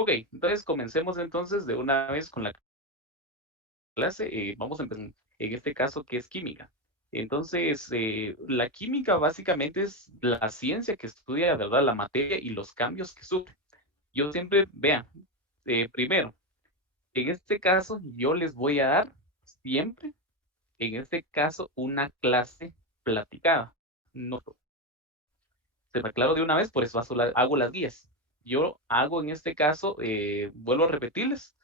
Ok, entonces comencemos entonces de una vez con la clase. Vamos a empezar en este caso que es química. Entonces, la química básicamente es la ciencia que estudia, ¿verdad? La materia y los cambios que sufre. Yo siempre, vean, primero, en este caso yo les voy a dar siempre, en este caso, una clase platicada. No, se me aclaro de una vez, por eso hago las guías. Yo hago en este caso, vuelvo a repetirles,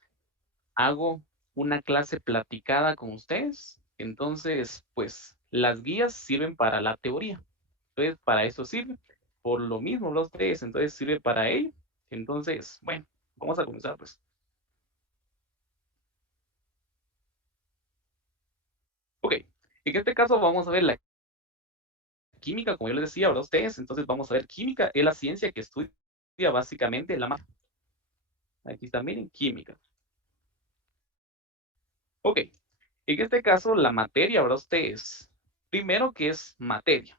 hago una clase platicada con ustedes. Entonces, pues las guías sirven para la teoría. Entonces, para eso sirve. Por lo mismo, los tres, entonces sirve para ello. Entonces, bueno, vamos a comenzar pues. Ok, en este caso vamos a ver la química, como yo les decía, ¿verdad? Ustedes, entonces vamos a ver química, es la ciencia que estudia básicamente la materia. Aquí también en química. Ok, en este caso la materia, ¿verdad? Ustedes, primero que es materia.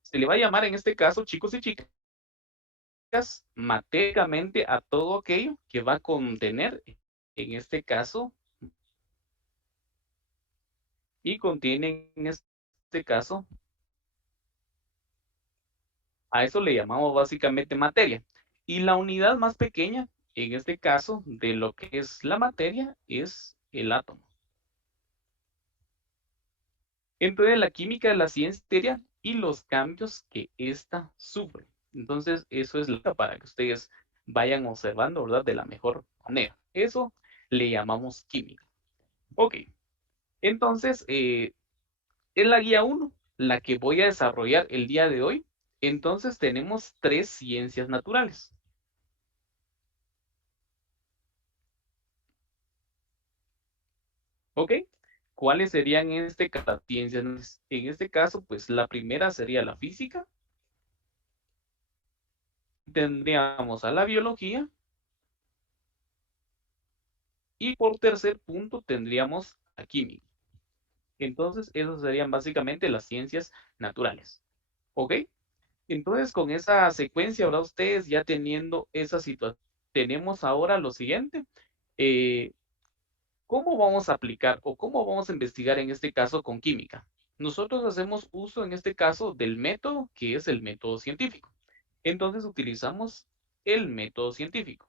Se le va a llamar en este caso, chicos y chicas, matéricamente a todo aquello que va a contener, en este caso, y contiene en este caso, a eso le llamamos básicamente materia. Y la unidad más pequeña, en este caso, de lo que es la materia, es el átomo. Entonces, la química es la ciencia y los cambios que ésta sufre. Entonces, eso es para que ustedes vayan observando, ¿verdad? De la mejor manera. Eso le llamamos química. Ok, entonces, es la guía uno, la que voy a desarrollar el día de hoy. Entonces, tenemos tres ciencias naturales. ¿Ok? ¿Cuáles serían en este caso las ciencias? En este caso, pues la primera sería la física, tendríamos a la biología y por tercer punto tendríamos la química. Entonces, esas serían básicamente las ciencias naturales. ¿Ok? Entonces, con esa secuencia, ahora ustedes ya teniendo esa situación, tenemos ahora lo siguiente. Eh, ¿Cómo vamos a aplicar o cómo vamos a investigar en este caso con química? Nosotros hacemos uso en este caso del método que es el método científico. Entonces utilizamos el método científico.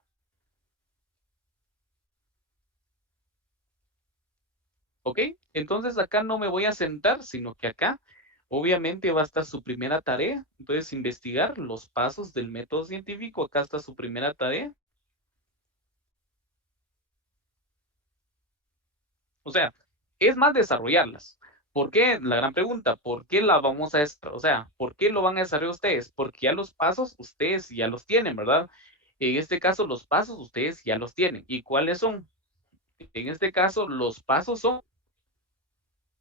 ¿Ok? Entonces acá no me voy a sentar, sino que acá obviamente va a estar su primera tarea. Entonces investigar los pasos del método científico. Acá está su primera tarea. O sea, es más desarrollarlas. ¿Por qué? La gran pregunta, ¿por qué la vamos a desarrollar? O sea, ¿por qué lo van a desarrollar ustedes? Porque ya los pasos ustedes ya los tienen, ¿verdad? En este caso, los pasos ustedes ya los tienen. ¿Y cuáles son? En este caso, los pasos son,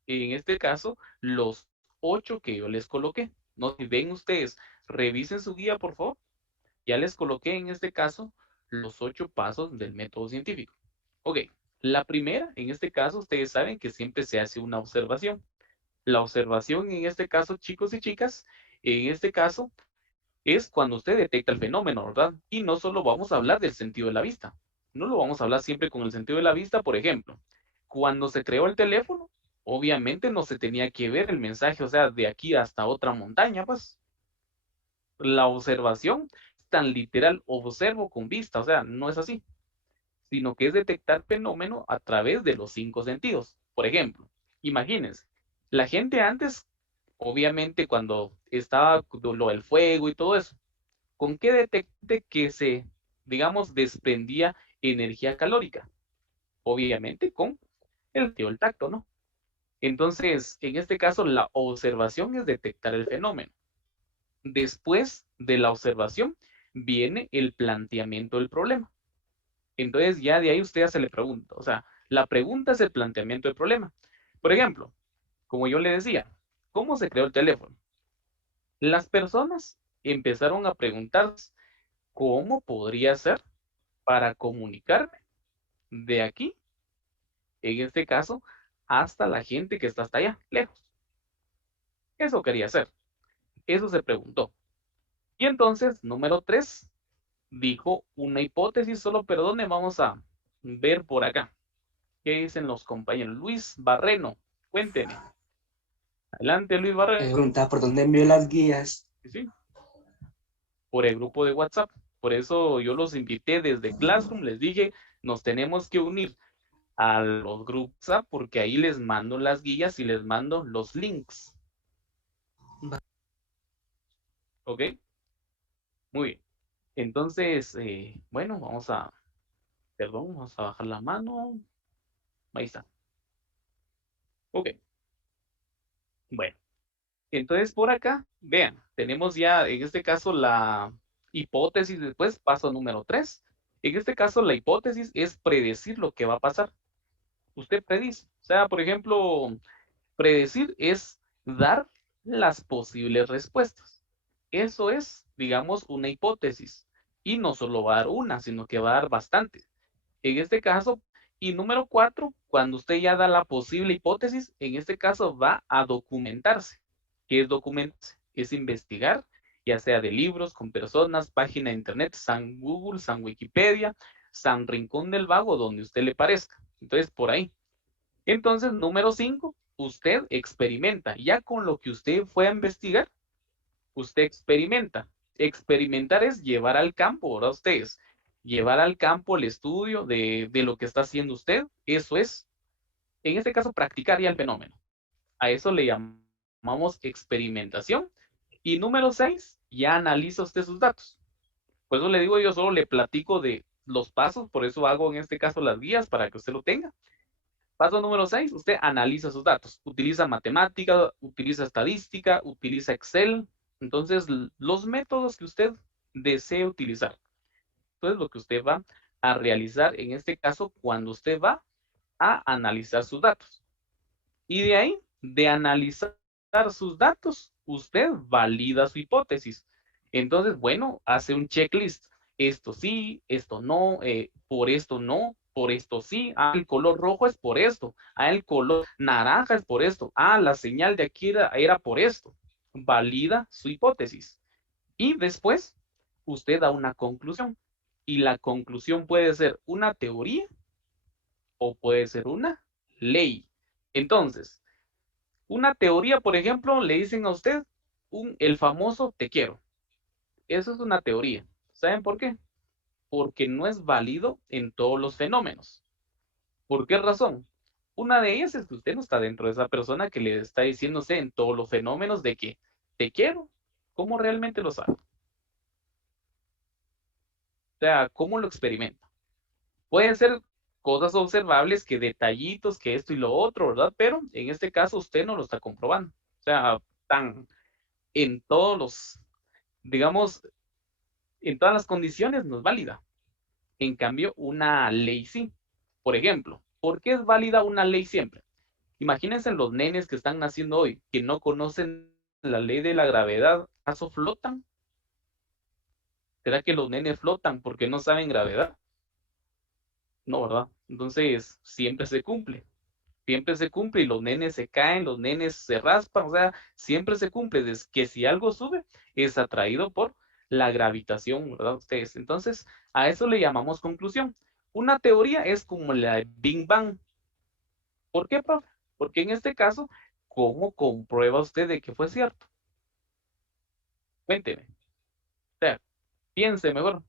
en este caso, los 8 que yo les coloqué. No, si ven ustedes, revisen su guía, por favor. Ya les coloqué en este caso los 8 pasos del método científico. Ok, la primera, en este caso, ustedes saben que siempre se hace una observación. La observación en este caso, chicos y chicas, en este caso es cuando usted detecta el fenómeno, ¿verdad? Y no solo vamos a hablar del sentido de la vista. No lo vamos a hablar siempre con el sentido de la vista, por ejemplo. Cuando se creó el teléfono, obviamente no se tenía que ver el mensaje, o sea, de aquí hasta otra montaña, pues la observación es tan literal, observo con vista, o sea, no es así, sino que es detectar fenómeno a través de los cinco sentidos. Por ejemplo, imagínense, la gente antes, obviamente cuando estaba lo del fuego y todo eso, ¿con qué detecte que se, digamos, desprendía energía calórica? Obviamente con el tacto, ¿no? Entonces, en este caso, la observación es detectar el fenómeno. Después de la observación viene el planteamiento del problema. Entonces, ya de ahí usted ya se le pregunta. O sea, la pregunta es el planteamiento del problema. Por ejemplo, como yo le decía, ¿cómo se creó el teléfono? Las personas empezaron a preguntar cómo podría ser para comunicarme de aquí, en este caso, hasta la gente que está hasta allá, lejos. Eso quería hacer. Eso se preguntó. Y entonces, número 3. dijo una hipótesis solo, pero ¿dónde vamos a ver por acá? ¿Qué dicen los compañeros? Luis Barreno, cuénteme. Adelante, Luis Barreno. Pregunta por dónde envío las guías. Sí, por el grupo de WhatsApp. Por eso yo los invité desde Classroom, les dije, nos tenemos que unir a los grupos WhatsApp porque ahí les mando las guías y les mando los links. ¿Ok? Muy bien. Entonces, bueno, vamos a bajar la mano. Ahí está. Ok. Bueno, entonces por acá, vean, tenemos ya en este caso la hipótesis, después paso número 3. En este caso, la hipótesis es predecir lo que va a pasar. Usted predice. O sea, por ejemplo, predecir es dar las posibles respuestas. Eso es, digamos, una hipótesis. Y no solo va a dar una, sino que va a dar bastante. En este caso, y número 4, cuando usted ya da la posible hipótesis, en este caso va a documentarse. ¿Qué es documentarse? Es investigar, ya sea de libros, con personas, página de internet, San Google, San Wikipedia, San Rincón del Vago, donde usted le parezca. Entonces, por ahí. Entonces, número 5, usted experimenta. Ya con lo que usted fue a investigar, usted experimenta. Experimentar es llevar al campo, ¿verdad? Ustedes, llevar al campo el estudio de lo que está haciendo usted. Eso es, en este caso, practicar ya el fenómeno. A eso le llamamos experimentación. Y número 6, ya analiza usted sus datos. Por eso le digo, yo solo le platico de los pasos, por eso hago en este caso las guías para que usted lo tenga. Paso número 6, usted analiza sus datos. Utiliza matemática, utiliza estadística, utiliza Excel. Entonces, los métodos que usted desee utilizar. Entonces, lo que usted va a realizar en este caso cuando usted va a analizar sus datos. Y de ahí, de analizar sus datos, usted valida su hipótesis. Entonces, bueno, hace un checklist. Esto sí, esto no, por esto no, por esto sí. Ah, el color rojo es por esto. Ah, el color naranja es por esto. Ah, la señal de aquí era por esto. Valida su hipótesis. Y después, usted da una conclusión. Y la conclusión puede ser una teoría o puede ser una ley. Entonces, una teoría, por ejemplo, le dicen a usted el famoso te quiero. Eso es una teoría. ¿Saben por qué? Porque no es válido en todos los fenómenos. ¿Por qué razón? Una de ellas es que usted no está dentro de esa persona que le está diciéndose en todos los fenómenos de que te quiero. ¿Cómo realmente lo sabe? O sea, ¿cómo lo experimenta? Pueden ser cosas observables, que detallitos, que esto y lo otro, ¿verdad? Pero en este caso usted no lo está comprobando. O sea, tan en todos los, digamos, en todas las condiciones no es válida. En cambio, una ley sí. Por ejemplo, ¿por qué es válida una ley siempre? Imagínense los nenes que están naciendo hoy, que no conocen la ley de la gravedad. ¿Acaso flotan? ¿Será que los nenes flotan porque no saben gravedad? No, ¿verdad? Entonces, siempre se cumple. Siempre se cumple y los nenes se caen, los nenes se raspan, o sea, siempre se cumple. Es que si algo sube, es atraído por la gravitación, ¿verdad? Ustedes. Entonces, a eso le llamamos conclusión. Una teoría es como la de Big Bang. ¿Por qué, profe? Porque en este caso, ¿cómo comprueba usted de que fue cierto? Cuénteme. O sea, piense mejor.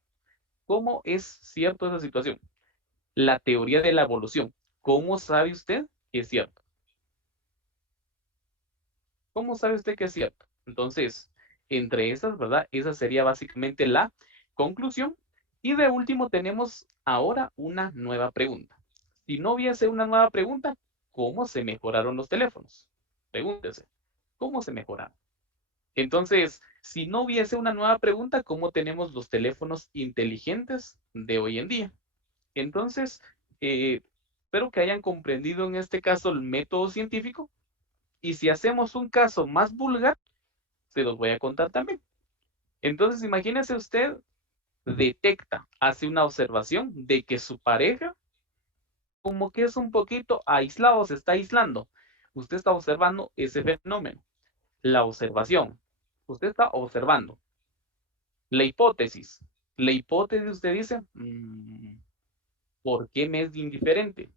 ¿Cómo es cierto esa situación? La teoría de la evolución. ¿Cómo sabe usted que es cierto? ¿Cómo sabe usted que es cierto? Entonces, entre esas, ¿verdad? Esa sería básicamente la conclusión. Y de último tenemos ahora una nueva pregunta. Si no hubiese una nueva pregunta, ¿cómo se mejoraron los teléfonos? Pregúntese, ¿cómo se mejoraron? Entonces, si no hubiese una nueva pregunta, ¿cómo tenemos los teléfonos inteligentes de hoy en día? Entonces, espero que hayan comprendido en este caso el método científico. Y si hacemos un caso más vulgar, se los voy a contar también. Entonces, imagínese usted, detecta, hace una observación de que su pareja como que es un poquito aislado, se está aislando. Usted está observando ese fenómeno. La observación. Usted está observando. La hipótesis. La hipótesis, usted dice, ¿por qué me es indiferente?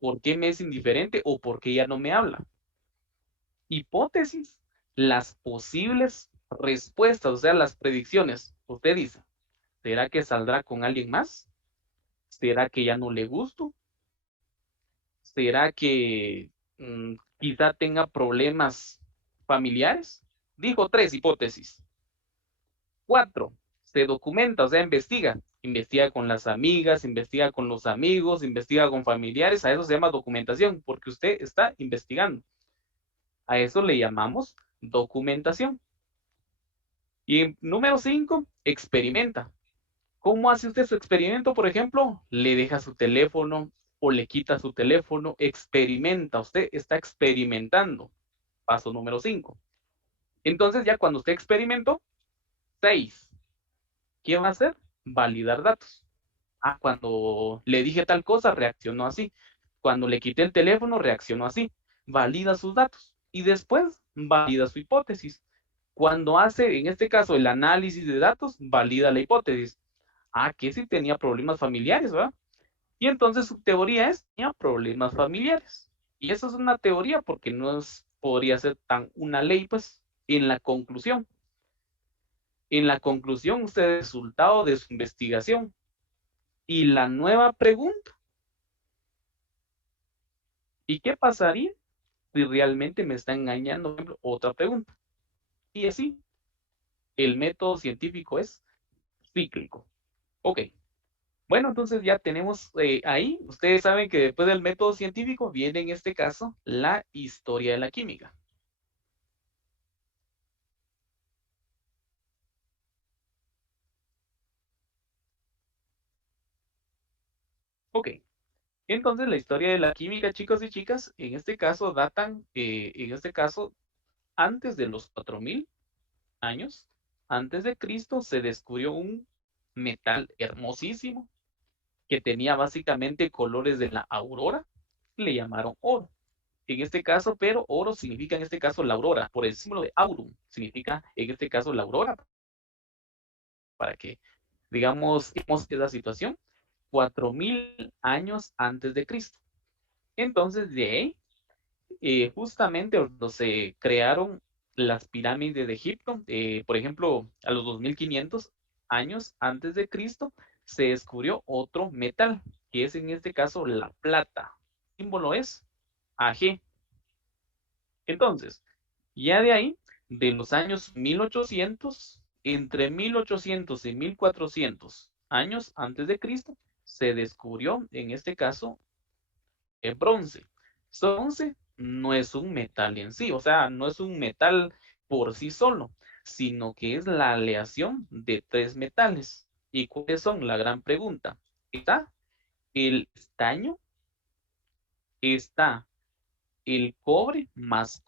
¿Por qué me es indiferente o por qué ya no me habla? Hipótesis, las posibles respuestas, o sea, las predicciones. Usted dice, ¿será que saldrá con alguien más? ¿Será que ya no le gusto? ¿Será que quizá tenga problemas familiares? Dijo tres hipótesis. Cuatro, se documenta, o sea, investiga. Investiga con las amigas, investiga con los amigos, investiga con familiares. A eso se llama documentación, porque usted está investigando. A eso le llamamos documentación. Y número 5, experimenta. ¿Cómo hace usted su experimento, por ejemplo? Le deja su teléfono o le quita su teléfono, experimenta. Usted está experimentando. Paso número 5. Entonces, ya cuando usted experimentó, 6. ¿Qué va a hacer? Validar datos. Ah, cuando le dije tal cosa, reaccionó así. Cuando le quité el teléfono, reaccionó así. Valida sus datos. Y después, valida su hipótesis. Cuando hace, en este caso, el análisis de datos, valida la hipótesis. Ah, que sí tenía problemas familiares, ¿verdad? Y entonces su teoría es, tenía problemas familiares. Y eso es una teoría porque no es, podría ser tan una ley, pues, en la conclusión. En la conclusión, usted es el resultado de su investigación. Y la nueva pregunta, ¿y qué pasaría si realmente me está engañando? Por ejemplo, otra pregunta. Y así, el método científico es cíclico. Ok. Bueno, entonces ya tenemos ahí, ustedes saben que después del método científico viene en este caso la historia de la química. Ok, entonces la historia de la química, chicos y chicas, en este caso datan, en este caso, antes de los 4000 años, antes de Cristo, se descubrió un metal hermosísimo que tenía básicamente colores de la aurora, le llamaron oro. En este caso, pero oro significa en este caso la aurora, por el símbolo de aurum, significa en este caso la aurora, para que digamos, vemos esa situación, 4000 años antes de Cristo. Entonces, de ahí, justamente cuando se crearon las pirámides de Egipto, por ejemplo, a los 2500 años antes de Cristo, se descubrió otro metal, que es en este caso la plata. El símbolo es AG. Entonces, ya de ahí, de los años 1800, entre 1800 y 1400 años antes de Cristo, se descubrió, en este caso, el bronce. Bronce no es un metal en sí, o sea, no es un metal por sí solo, sino que es la aleación de tres metales. ¿Y cuáles son? La gran pregunta. Está el estaño, está el cobre más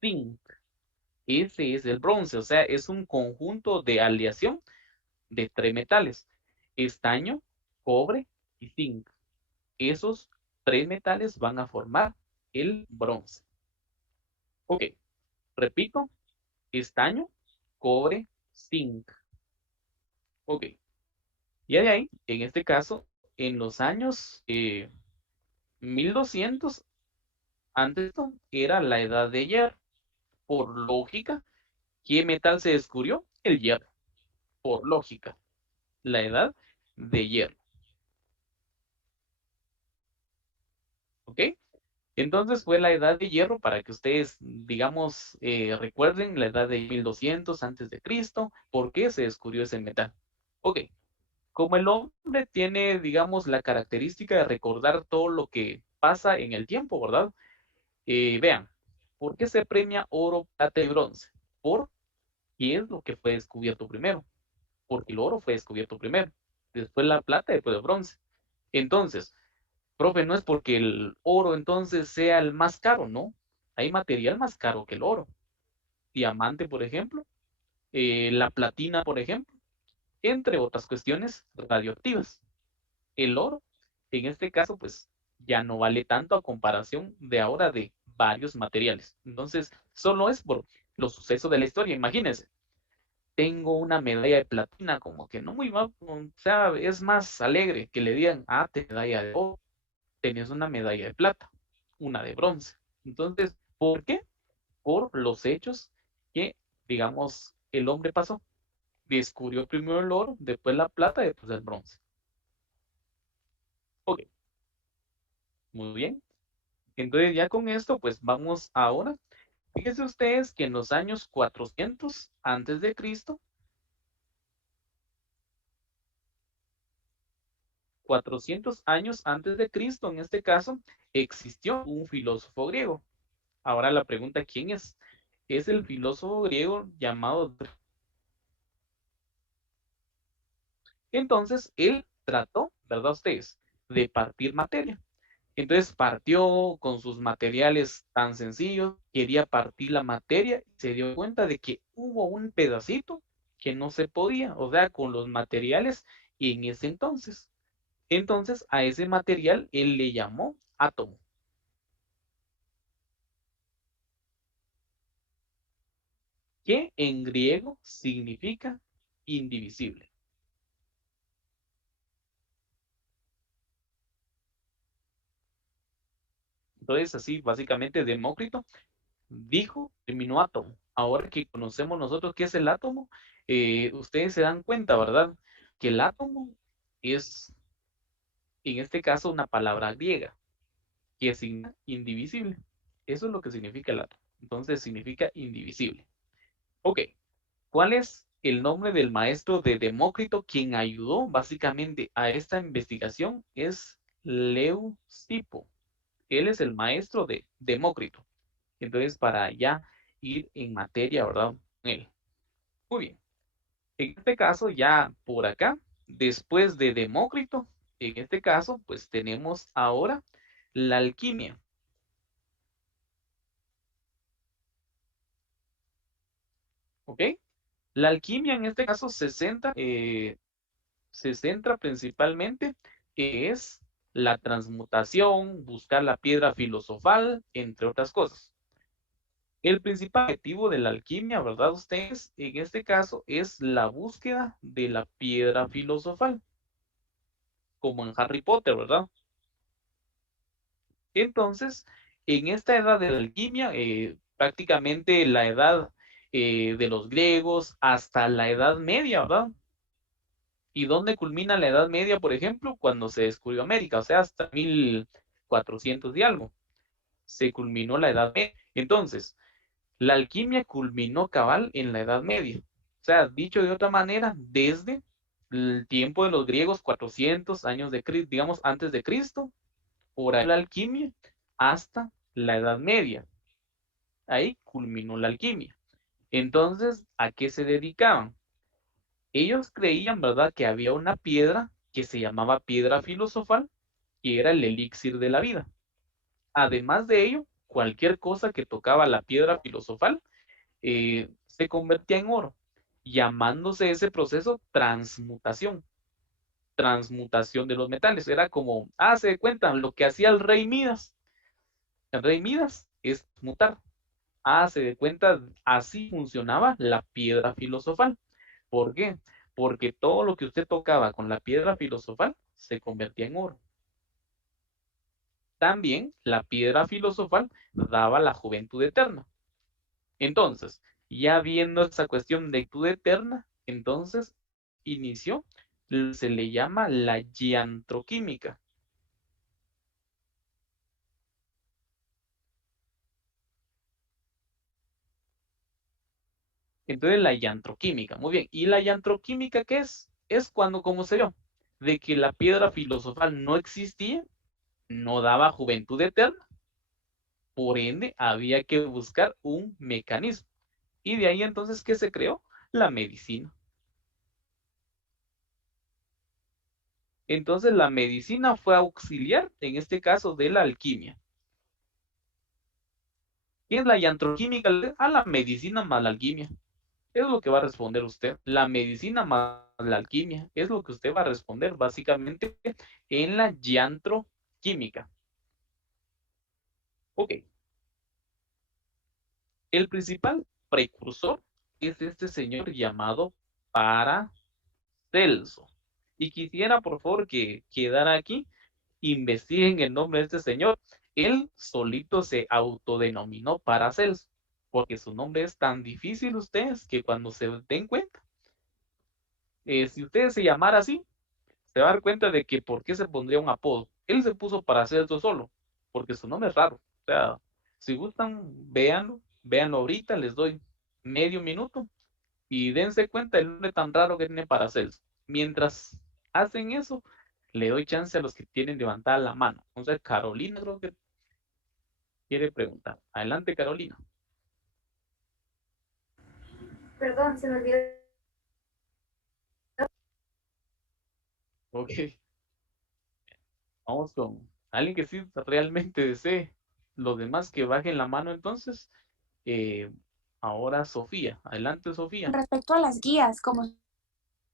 zinc. Ese es el bronce, o sea, es un conjunto de aleación de tres metales, estaño, cobre y zinc. Esos tres metales van a formar el bronce. Ok, repito, estaño, cobre, zinc. Ok, y de ahí, en este caso, en los años 1200, antes de esto, era la edad de hierro. Por lógica, ¿qué metal se descubrió? El hierro, por lógica. La edad de hierro. ¿Ok? Entonces fue la edad de hierro para que ustedes, digamos, recuerden la edad de 1200 antes de Cristo, ¿por qué se descubrió ese metal? Ok, como el hombre tiene, digamos, la característica de recordar todo lo que pasa en el tiempo, ¿verdad? Vean, ¿por qué se premia oro, plata y bronce? ¿Por qué es lo que fue descubierto primero? Porque el oro fue descubierto primero, después la plata y después el bronce. Entonces, profe, no es porque el oro entonces sea el más caro, ¿no? Hay material más caro que el oro. Diamante, por ejemplo, la platina, por ejemplo, entre otras cuestiones radioactivas. El oro, en este caso, pues ya no vale tanto a comparación de ahora de varios materiales. Entonces, solo es por los sucesos de la historia. Imagínense, tengo una medalla de platina, como que no muy mal, o sea, es más alegre que le digan, ah, te medalla de oro, tenés una medalla de plata, una de bronce. Entonces, ¿por qué? Por los hechos que, digamos, el hombre pasó. Descubrió primero el oro, después la plata y después el bronce. Ok, muy bien. Entonces ya con esto, pues vamos ahora. Fíjense ustedes que en los años 400 antes de Cristo, 400 años antes de Cristo, en este caso, existió un filósofo griego. Ahora la pregunta, ¿quién es? Es el filósofo griego llamado. Entonces, él trató, ¿verdad ustedes?, de partir materia. Entonces partió con sus materiales tan sencillos, quería partir la materia y se dio cuenta de que hubo un pedacito que no se podía, o sea, con los materiales en ese entonces. Entonces, a ese material él le llamó átomo, que en griego significa indivisible. Entonces, así, básicamente, Demócrito dijo, terminó átomo. Ahora que conocemos nosotros qué es el átomo, ustedes se dan cuenta, ¿verdad? Que el átomo es, en este caso, una palabra griega, que significa indivisible. Eso es lo que significa el átomo. Entonces, significa indivisible. Ok, ¿cuál es el nombre del maestro de Demócrito quien ayudó básicamente a esta investigación? Es Leucipo. Él es el maestro de Demócrito. Entonces, para ya ir en materia, ¿verdad? Él. Muy bien. En este caso, ya por acá, después de Demócrito, en este caso, pues tenemos ahora la alquimia. ¿Ok? La alquimia en este caso se centra principalmente que es la transmutación, buscar la piedra filosofal, entre otras cosas. El principal objetivo de la alquimia, ¿verdad? Ustedes, en este caso, es la búsqueda de la piedra filosofal, como en Harry Potter, ¿verdad? Entonces, en esta edad de la alquimia, prácticamente la edad de los griegos hasta la Edad Media, ¿verdad? ¿Y dónde culmina la Edad Media, por ejemplo? Cuando se descubrió América, o sea, hasta 1400 y algo, se culminó la Edad Media. Entonces, la alquimia culminó cabal en la Edad Media. O sea, dicho de otra manera, desde el tiempo de los griegos, 400 años de Cristo, digamos, antes de Cristo, por ahí la alquimia, hasta la Edad Media. Ahí culminó la alquimia. Entonces, ¿a qué se dedicaban? Ellos creían, ¿verdad?, que había una piedra que se llamaba piedra filosofal, que era el elixir de la vida. Además de ello, cualquier cosa que tocaba la piedra filosofal se convertía en oro, llamándose ese proceso transmutación, transmutación de los metales. Era como, se cuentan lo que hacía el rey Midas. El rey Midas es mutar. Se de cuenta, así funcionaba la piedra filosofal. ¿Por qué? Porque todo lo que usted tocaba con la piedra filosofal se convertía en oro. También la piedra filosofal daba la juventud eterna. Entonces, ya viendo esa cuestión de juventud eterna, entonces inició, se le llama la giantroquímica. Entonces, la giantroquímica, muy bien. ¿Y la giantroquímica qué es? Es cuando, como se vio, de que la piedra filosofal no existía, no daba juventud eterna, por ende había que buscar un mecanismo. Y de ahí entonces, ¿qué se creó? La medicina. Entonces, la medicina fue auxiliar, en este caso, de la alquimia. ¿Qué es la iantroquímica? La medicina más la alquimia. Es lo que va a responder usted. La medicina más la alquimia. Es lo que usted va a responder básicamente en la iantroquímica. Ok. El principal precursor es este señor llamado Paracelso. Y quisiera, por favor, que quedara aquí, investiguen el nombre de este señor. Él solito se autodenominó Paracelso, porque su nombre es tan difícil ustedes que cuando se den cuenta, si ustedes se llamara así, se va a dar cuenta de que por qué se pondría un apodo. Él se puso Paracelso solo, porque su nombre es raro. O sea, si gustan, véanlo, véanlo ahorita, les doy medio minuto y dense cuenta del nombre tan raro que tiene Paracelso. Mientras hacen eso, le doy chance a los que tienen levantada la mano. Entonces, Carolina creo que quiere preguntar. Adelante, Carolina. Perdón, se me olvidó. Ok, vamos con alguien que sí realmente desee. Los demás que bajen la mano entonces. Eh, ahora Sofía. Adelante, Sofía. Respecto a las guías, como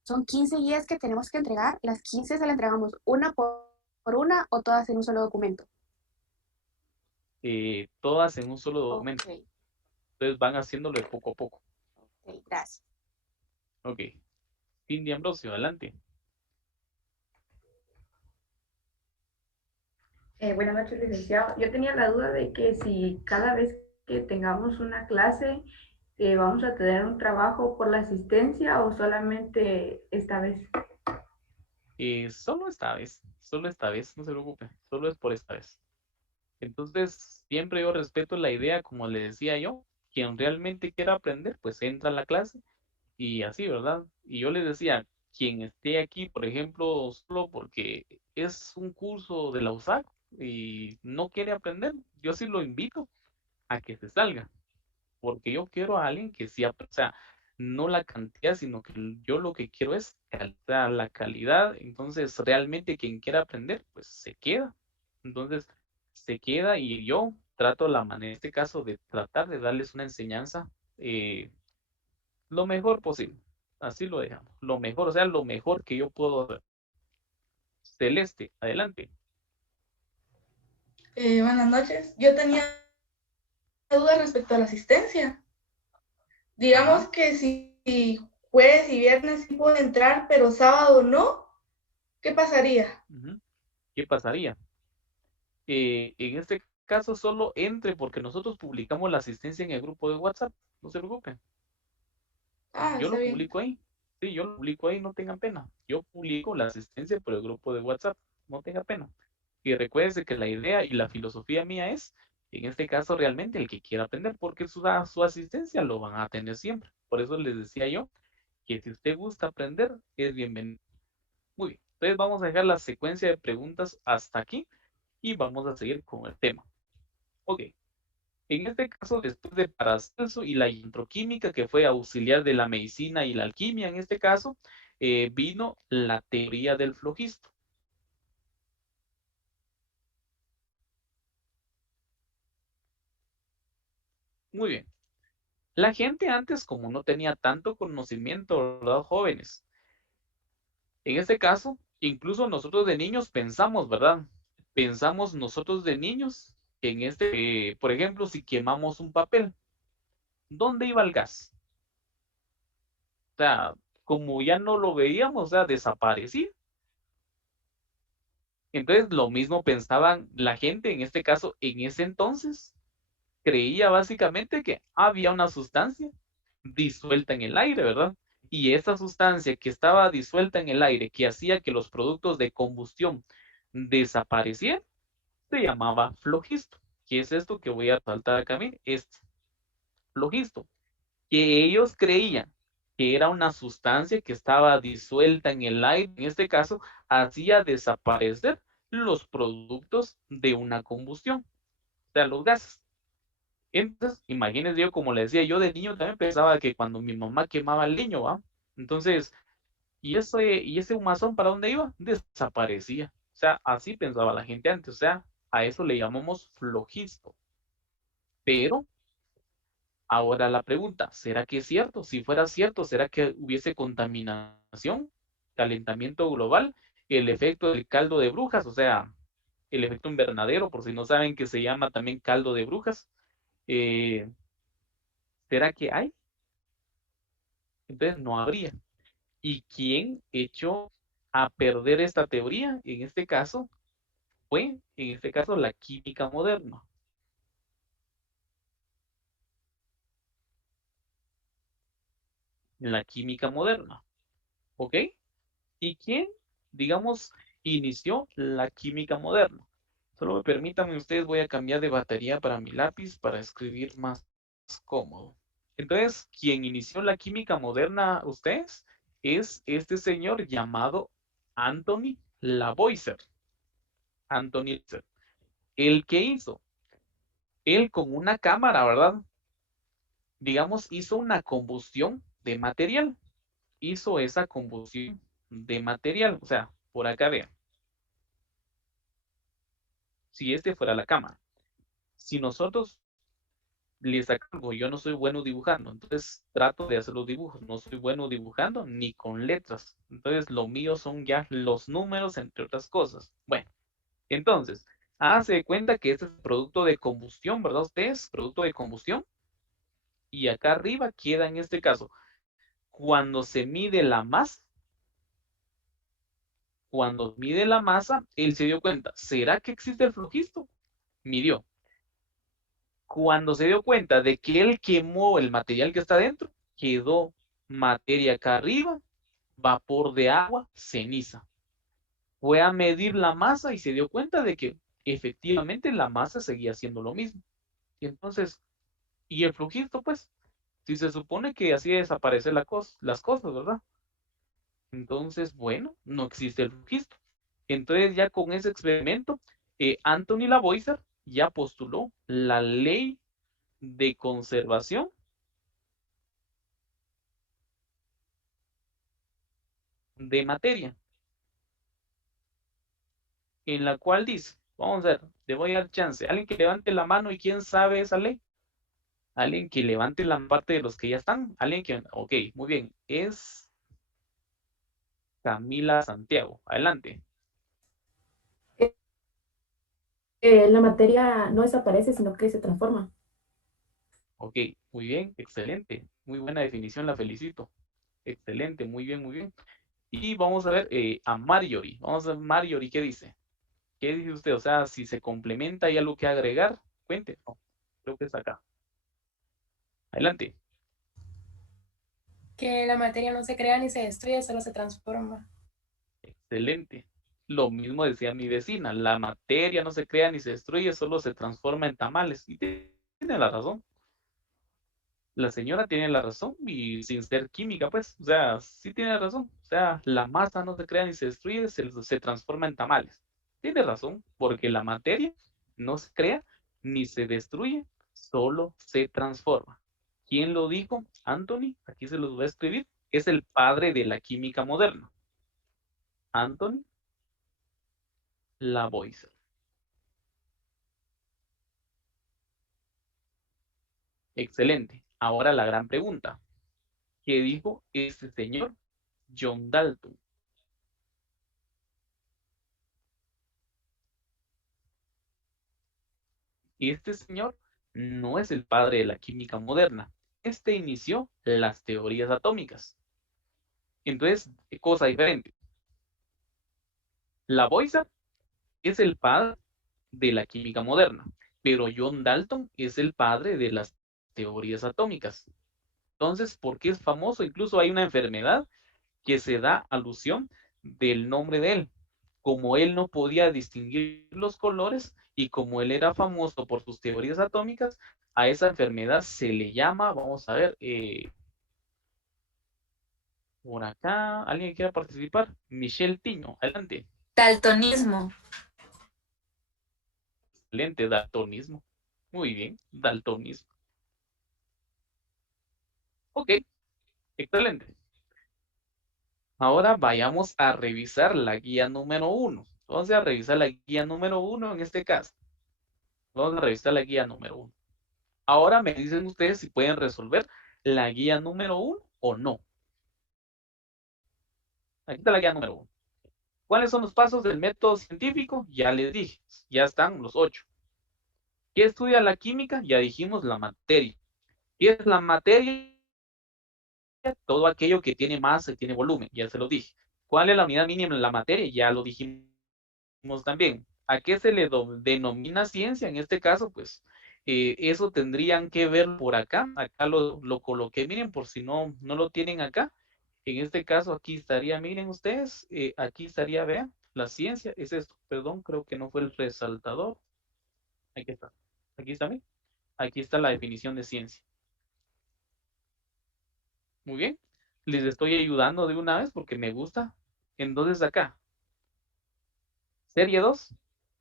son 15 guías que tenemos que entregar, las 15 se las entregamos una por una o todas en un solo documento. Todas en un solo documento. Ok, Entonces van haciéndolo de poco a poco. ok, gracias. Ok. Cindy Ambrosio, adelante. Buenas noches, licenciado. Yo tenía la duda de que si cada vez que tengamos una clase vamos a tener un trabajo por la asistencia o solamente esta vez. Solo esta vez, no se preocupe, solo es por esta vez. Entonces, siempre yo respeto la idea, como le decía yo, quien realmente quiera aprender, pues entra a la clase y así, ¿verdad? Y yo les decía, quien esté aquí, por ejemplo, solo porque es un curso de la USAC y no quiere aprender, yo sí lo invito a que se salga, porque yo quiero a alguien que sí, o sea, no la cantidad, sino que yo lo que quiero es la calidad. Entonces, realmente quien quiera aprender, pues se queda. Entonces, se queda y yo trato la manera, en este caso, de tratar de darles una enseñanza lo mejor posible. Así lo dejamos. Lo mejor, o sea, lo mejor que yo puedo hacer. Celeste, adelante. Buenas noches. Yo tenía dudas respecto a la asistencia. Digamos Ajá. que si jueves y viernes sí puedo entrar, pero sábado no, ¿qué pasaría? Ujú. ¿Qué pasaría? En este caso solo entre porque nosotros publicamos la asistencia en el grupo de WhatsApp. No se preocupen. Ah, Yo está lo bien. publico ahí. Sí, yo lo publico ahí, no tengan pena. Yo publico la asistencia por el grupo de WhatsApp. No tenga pena. Y recuerde que la idea y la filosofía mía es, en este caso, realmente el que quiera aprender, porque su asistencia lo van a tener siempre. Por eso les decía yo que si usted gusta aprender, es bienvenido. Muy bien. Entonces vamos a dejar la secuencia de preguntas hasta aquí y vamos a seguir con el tema. Ok. En este caso, después de Paracelso y la introquímica, que fue auxiliar de la medicina y la alquimia, en este caso, vino la teoría del flogisto. Muy bien. La gente antes, como no tenía tanto conocimiento, los jóvenes, en este caso, incluso nosotros de niños pensamos, ¿verdad? Pensamos nosotros de niños que por ejemplo, si quemamos un papel, ¿dónde iba el gas? O sea, como ya no lo veíamos, o sea, desaparecía. Entonces, lo mismo pensaban la gente, en este caso, en ese entonces, creía básicamente que había una sustancia disuelta en el aire, ¿verdad? Y esa sustancia que estaba disuelta en el aire, que hacía que los productos de combustión desaparecieran, se llamaba flogisto. ¿Qué es esto que voy a saltar acá a mí? Este flogisto, que ellos creían que era una sustancia que estaba disuelta en el aire, en este caso, hacía desaparecer los productos de una combustión, o sea, los gases. Entonces, imagínense yo, como le decía, yo de niño también pensaba que cuando mi mamá quemaba el niño, ¿va? Entonces, ¿y ese humazón para dónde iba? Desaparecía. O sea, así pensaba la gente antes, o sea, a eso le llamamos flojisto. Pero ahora la pregunta, ¿será que es cierto? Si fuera cierto, ¿será que hubiese contaminación, calentamiento global, el efecto del caldo de brujas, o sea, el efecto invernadero, por si no saben que se llama también caldo de brujas? Eh, ¿Será que hay? Entonces no habría. ¿Y quién echó a perder esta teoría? En este caso, la química moderna. La química moderna. ¿Ok? ¿Y quién, digamos, inició la química moderna? Solo permítanme ustedes, voy a cambiar de batería para mi lápiz para escribir más cómodo. Entonces, quien inició la química moderna, ustedes, es este señor llamado Anthony Lavoisier. Anthony Lavoisier. ¿El que hizo? Él con una cámara, ¿verdad? Digamos, hizo una combustión de material. Hizo esa combustión de material. O sea, por acá vean. Si este fuera la cámara. Si nosotros les sacamos, yo no soy bueno dibujando, entonces trato de hacer los dibujos. No soy bueno dibujando ni con letras. Entonces lo mío son ya los números, entre otras cosas. Bueno, entonces, hace de cuenta que este es producto de combustión, ¿verdad? Ustedes, producto de combustión. Y acá arriba queda en este caso, cuando se mide la masa, él se dio cuenta, ¿será que existe el flojisto? Midió. Cuando se dio cuenta de que él quemó el material que está dentro, quedó materia acá arriba, vapor de agua, ceniza. Fue a medir la masa y se dio cuenta de que efectivamente la masa seguía siendo lo mismo. Y entonces, ¿y el flojisto? Pues, si se supone que así desaparecen las cosas, ¿verdad? Entonces, bueno, no existe el flojisto. Entonces, ya con ese experimento, Anthony Lavoisier ya postuló la ley de conservación de materia, en la cual dice, vamos a ver, le voy a dar chance, alguien que levante la mano y quién sabe esa ley, alguien que levante la parte de los que ya están, alguien que, ok, muy bien, es Camila Santiago, adelante. La materia no desaparece, sino que se transforma. Ok, muy bien, excelente, muy buena definición, la felicito. Excelente, muy bien, muy bien. Y vamos a ver a Marjorie. Vamos a ver Marjorie, ¿qué dice? ¿Qué dice usted? O sea, si se complementa, ¿hay algo que agregar? Cuente. No, creo que está acá. Adelante. Que la materia no se crea ni se destruye, solo se transforma. Excelente. Lo mismo decía mi vecina. La materia no se crea ni se destruye, solo se transforma en tamales. Y tiene la razón. La señora tiene la razón y sin ser química, pues, o sea, sí tiene razón. O sea, la masa no se crea ni se destruye, se transforma en tamales. Tiene razón, porque la materia no se crea ni se destruye, solo se transforma. ¿Quién lo dijo? Anthony, aquí se los voy a escribir, es el padre de la química moderna. Anthony Lavoisier. Excelente. Ahora la gran pregunta. ¿Qué dijo este señor John Dalton? Este señor no es el padre de la química moderna. Este inició las teorías atómicas. Entonces, cosa diferente. Lavoisier es el padre de la química moderna, pero John Dalton es el padre de las teorías atómicas. Entonces, ¿por qué es famoso? Incluso hay una enfermedad que se da alusión del nombre de él. Como él no podía distinguir los colores y como él era famoso por sus teorías atómicas, a esa enfermedad se le llama, vamos a ver, por acá, ¿alguien quiere participar? Michelle Tiño, adelante. Daltonismo. Excelente, daltonismo. Muy bien, daltonismo. Ok, excelente. Ahora vayamos a revisar la guía número 1. Vamos a revisar la guía número 1 en este caso. Vamos a revisar la guía número 1. Ahora me dicen ustedes si pueden resolver la guía número 1 o no. Aquí está la guía número 1. ¿Cuáles son los pasos del método científico? Ya les dije, ya están los 8. ¿Qué estudia la química? Ya dijimos la materia. ¿Qué es la materia? todo aquello que tiene masa, tiene volumen, ya se lo dije. ¿Cuál es la unidad mínima en la materia? Ya lo dijimos también. ¿A qué se le denomina ciencia? En este caso, pues, eso tendrían que ver por acá. Acá lo coloqué, miren, por si no lo tienen acá. En este caso, aquí estaría, miren ustedes, aquí estaría, vean, la ciencia es esto. Perdón, creo que no fue el resaltador. Aquí está. Aquí está, miren. Aquí está la definición de ciencia. Muy bien. Les estoy ayudando de una vez porque me gusta. Entonces acá, serie 2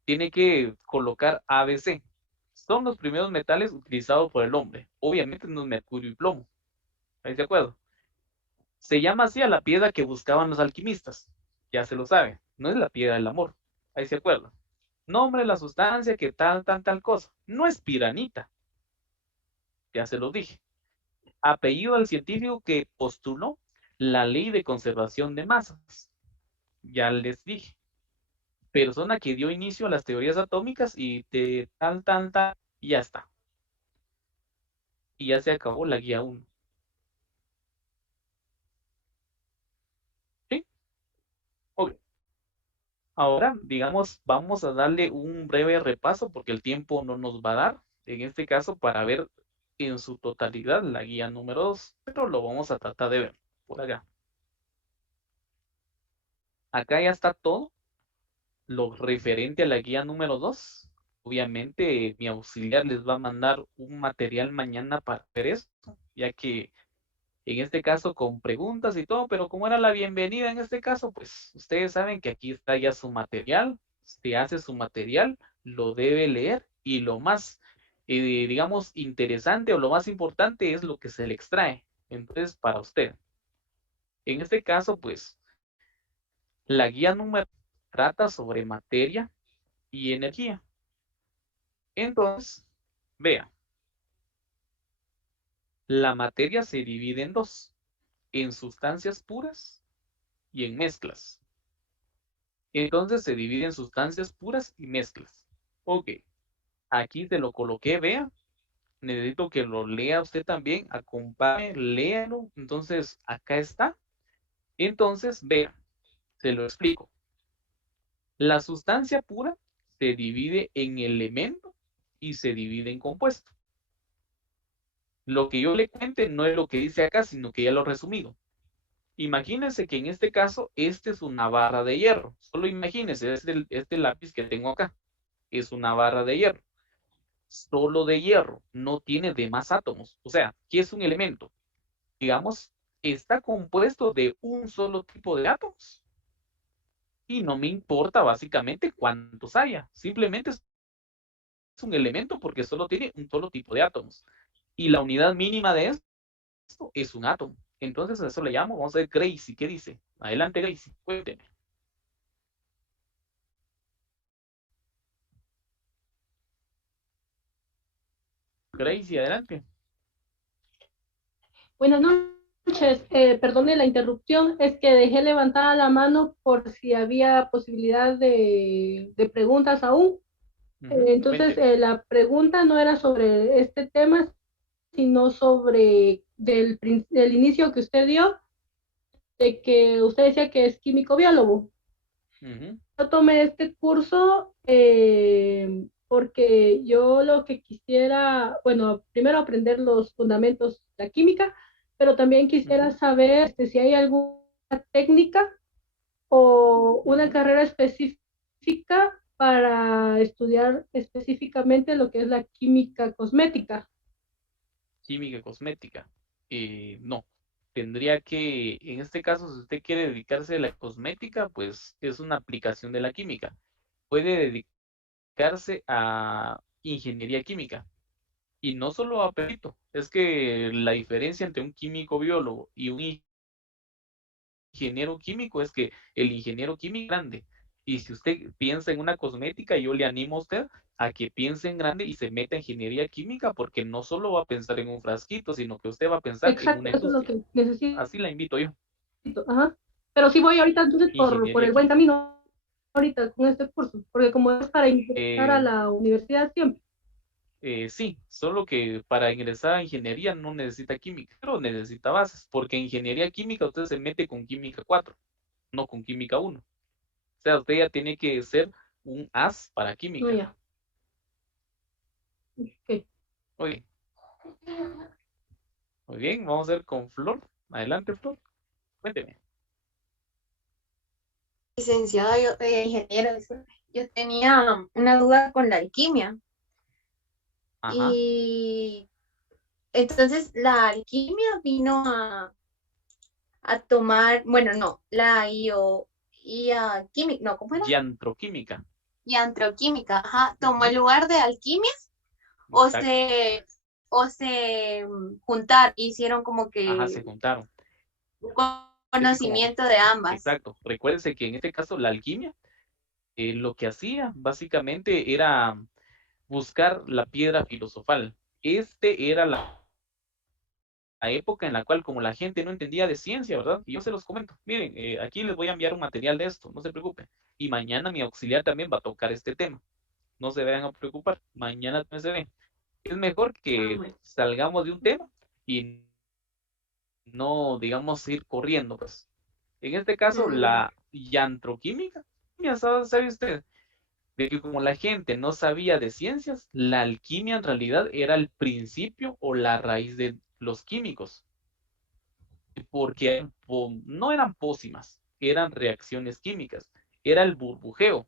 tiene que colocar ABC. Son los primeros metales utilizados por el hombre. Obviamente no es mercurio y plomo. ¿Estáis de acuerdo? Se llama así a la piedra que buscaban los alquimistas. Ya se lo sabe. No es la piedra del amor. Ahí se acuerda. Nombre de la sustancia que tal cosa. No es piranita. Ya se lo dije. Apellido al científico que postuló la ley de conservación de masas. Ya les dije. Persona que dio inicio a las teorías atómicas y de tal, y ya está. Y ya se acabó la guía 1. ¿Sí? Ok. Ahora, digamos, vamos a darle un breve repaso porque el tiempo no nos va a dar, en este caso, para ver en su totalidad la guía número 2, pero lo vamos a tratar de ver por acá. Acá ya está todo lo referente a la guía número 2. Obviamente, mi auxiliar les va a mandar un material mañana para ver esto, ya que en este caso con preguntas y todo, pero como era la bienvenida en este caso, pues ustedes saben que aquí está ya su material, se hace su material, lo debe leer y lo más, digamos, interesante o lo más importante es lo que se le extrae. Entonces, para usted. En este caso, pues, la guía número trata sobre materia y energía. Entonces, vea, la materia se divide en dos, en sustancias puras y en mezclas. Entonces se divide en sustancias puras y mezclas. Ok, aquí te lo coloqué, vea. Necesito que lo lea usted también, acompañe, léalo. Entonces, acá está. Entonces, vea, se lo explico. La sustancia pura se divide en elemento y se divide en compuesto. Lo que yo le cuente no es lo que dice acá, sino que ya lo he resumido. Imagínense que en este caso, este es una barra de hierro. Solo imagínense, este lápiz que tengo acá es una barra de hierro. Solo de hierro, no tiene demás átomos. O sea, ¿qué es un elemento? Digamos, está compuesto de un solo tipo de átomos. Y no me importa básicamente cuántos haya. Simplemente es un elemento porque solo tiene un solo tipo de átomos. Y la unidad mínima de esto es un átomo. Entonces a eso le llamo, vamos a ver Gracie, ¿qué dice? Adelante Gracie, cuénteme. Gracie, adelante. Buenas noches, perdone la interrupción, es que dejé levantada la mano por si había posibilidad de preguntas aún. Entonces, Cuénteme. la pregunta no era sobre este tema, sino sobre del inicio que usted dio, de que usted decía que es químico biólogo. Yo tomé este curso porque yo lo que quisiera, bueno, primero aprender los fundamentos de la química, pero también quisiera saber si hay alguna técnica o una carrera específica para estudiar específicamente lo que es la química cosmética. Química cosmética. No. Tendría que, en este caso, si usted quiere dedicarse a la cosmética, pues es una aplicación de la química. Puede dedicarse a ingeniería química. Y no solo a perito, es que la diferencia entre un químico biólogo y un ingeniero químico es que el ingeniero químico es grande. Y si usted piensa en una cosmética, yo le animo a usted a que piense en grande y se meta en ingeniería química, porque no solo va a pensar en un frasquito, sino que usted va a pensar en Exacto, una eso es lo industria. que necesito. Así la invito yo. Ajá. Pero sí voy ahorita entonces por Ingeniería el buen química. camino ahorita con este curso, porque como es para ingresar a Eh, la universidad siempre. Sí, solo que para ingresar a ingeniería no necesita química, pero necesita bases, porque en ingeniería química usted se mete con química 4, no con química 1. O sea, usted ya tiene que ser un as para No, química. ya. Ok. Oye, muy bien, vamos a ver con Flor. Adelante, Flor. Cuénteme. Licenciado, ingeniero, disculpe. Yo tenía una duda con la alquimia. Ajá. Y entonces la alquimia vino a tomar, bueno, no, la química, no, ¿cómo era? Yantroquímica. Antroquímica, ajá, tomó el Ujú, lugar de alquimia o exacto. se juntaron, hicieron como Ajá, que se juntaron. un Es que como, conocimiento de ambas. exacto. Recuérdese que en este caso la alquimia, lo que hacía básicamente era buscar la piedra filosofal. Este era la época en la cual como la gente no entendía de ciencia, ¿verdad? Y yo se los comento, miren, aquí les voy a enviar un material de esto, no se preocupen. Y mañana mi auxiliar también va a tocar este tema. No se vayan a preocupar, mañana también se ve. Es mejor que salgamos de un tema y no, digamos, ir corriendo, pues. En este caso, Mm, la yantroquímica, ya sabe usted, de que como la gente no sabía de ciencias, la alquimia en realidad era el principio o la raíz de los químicos, porque no eran pócimas, eran reacciones químicas, era el burbujeo.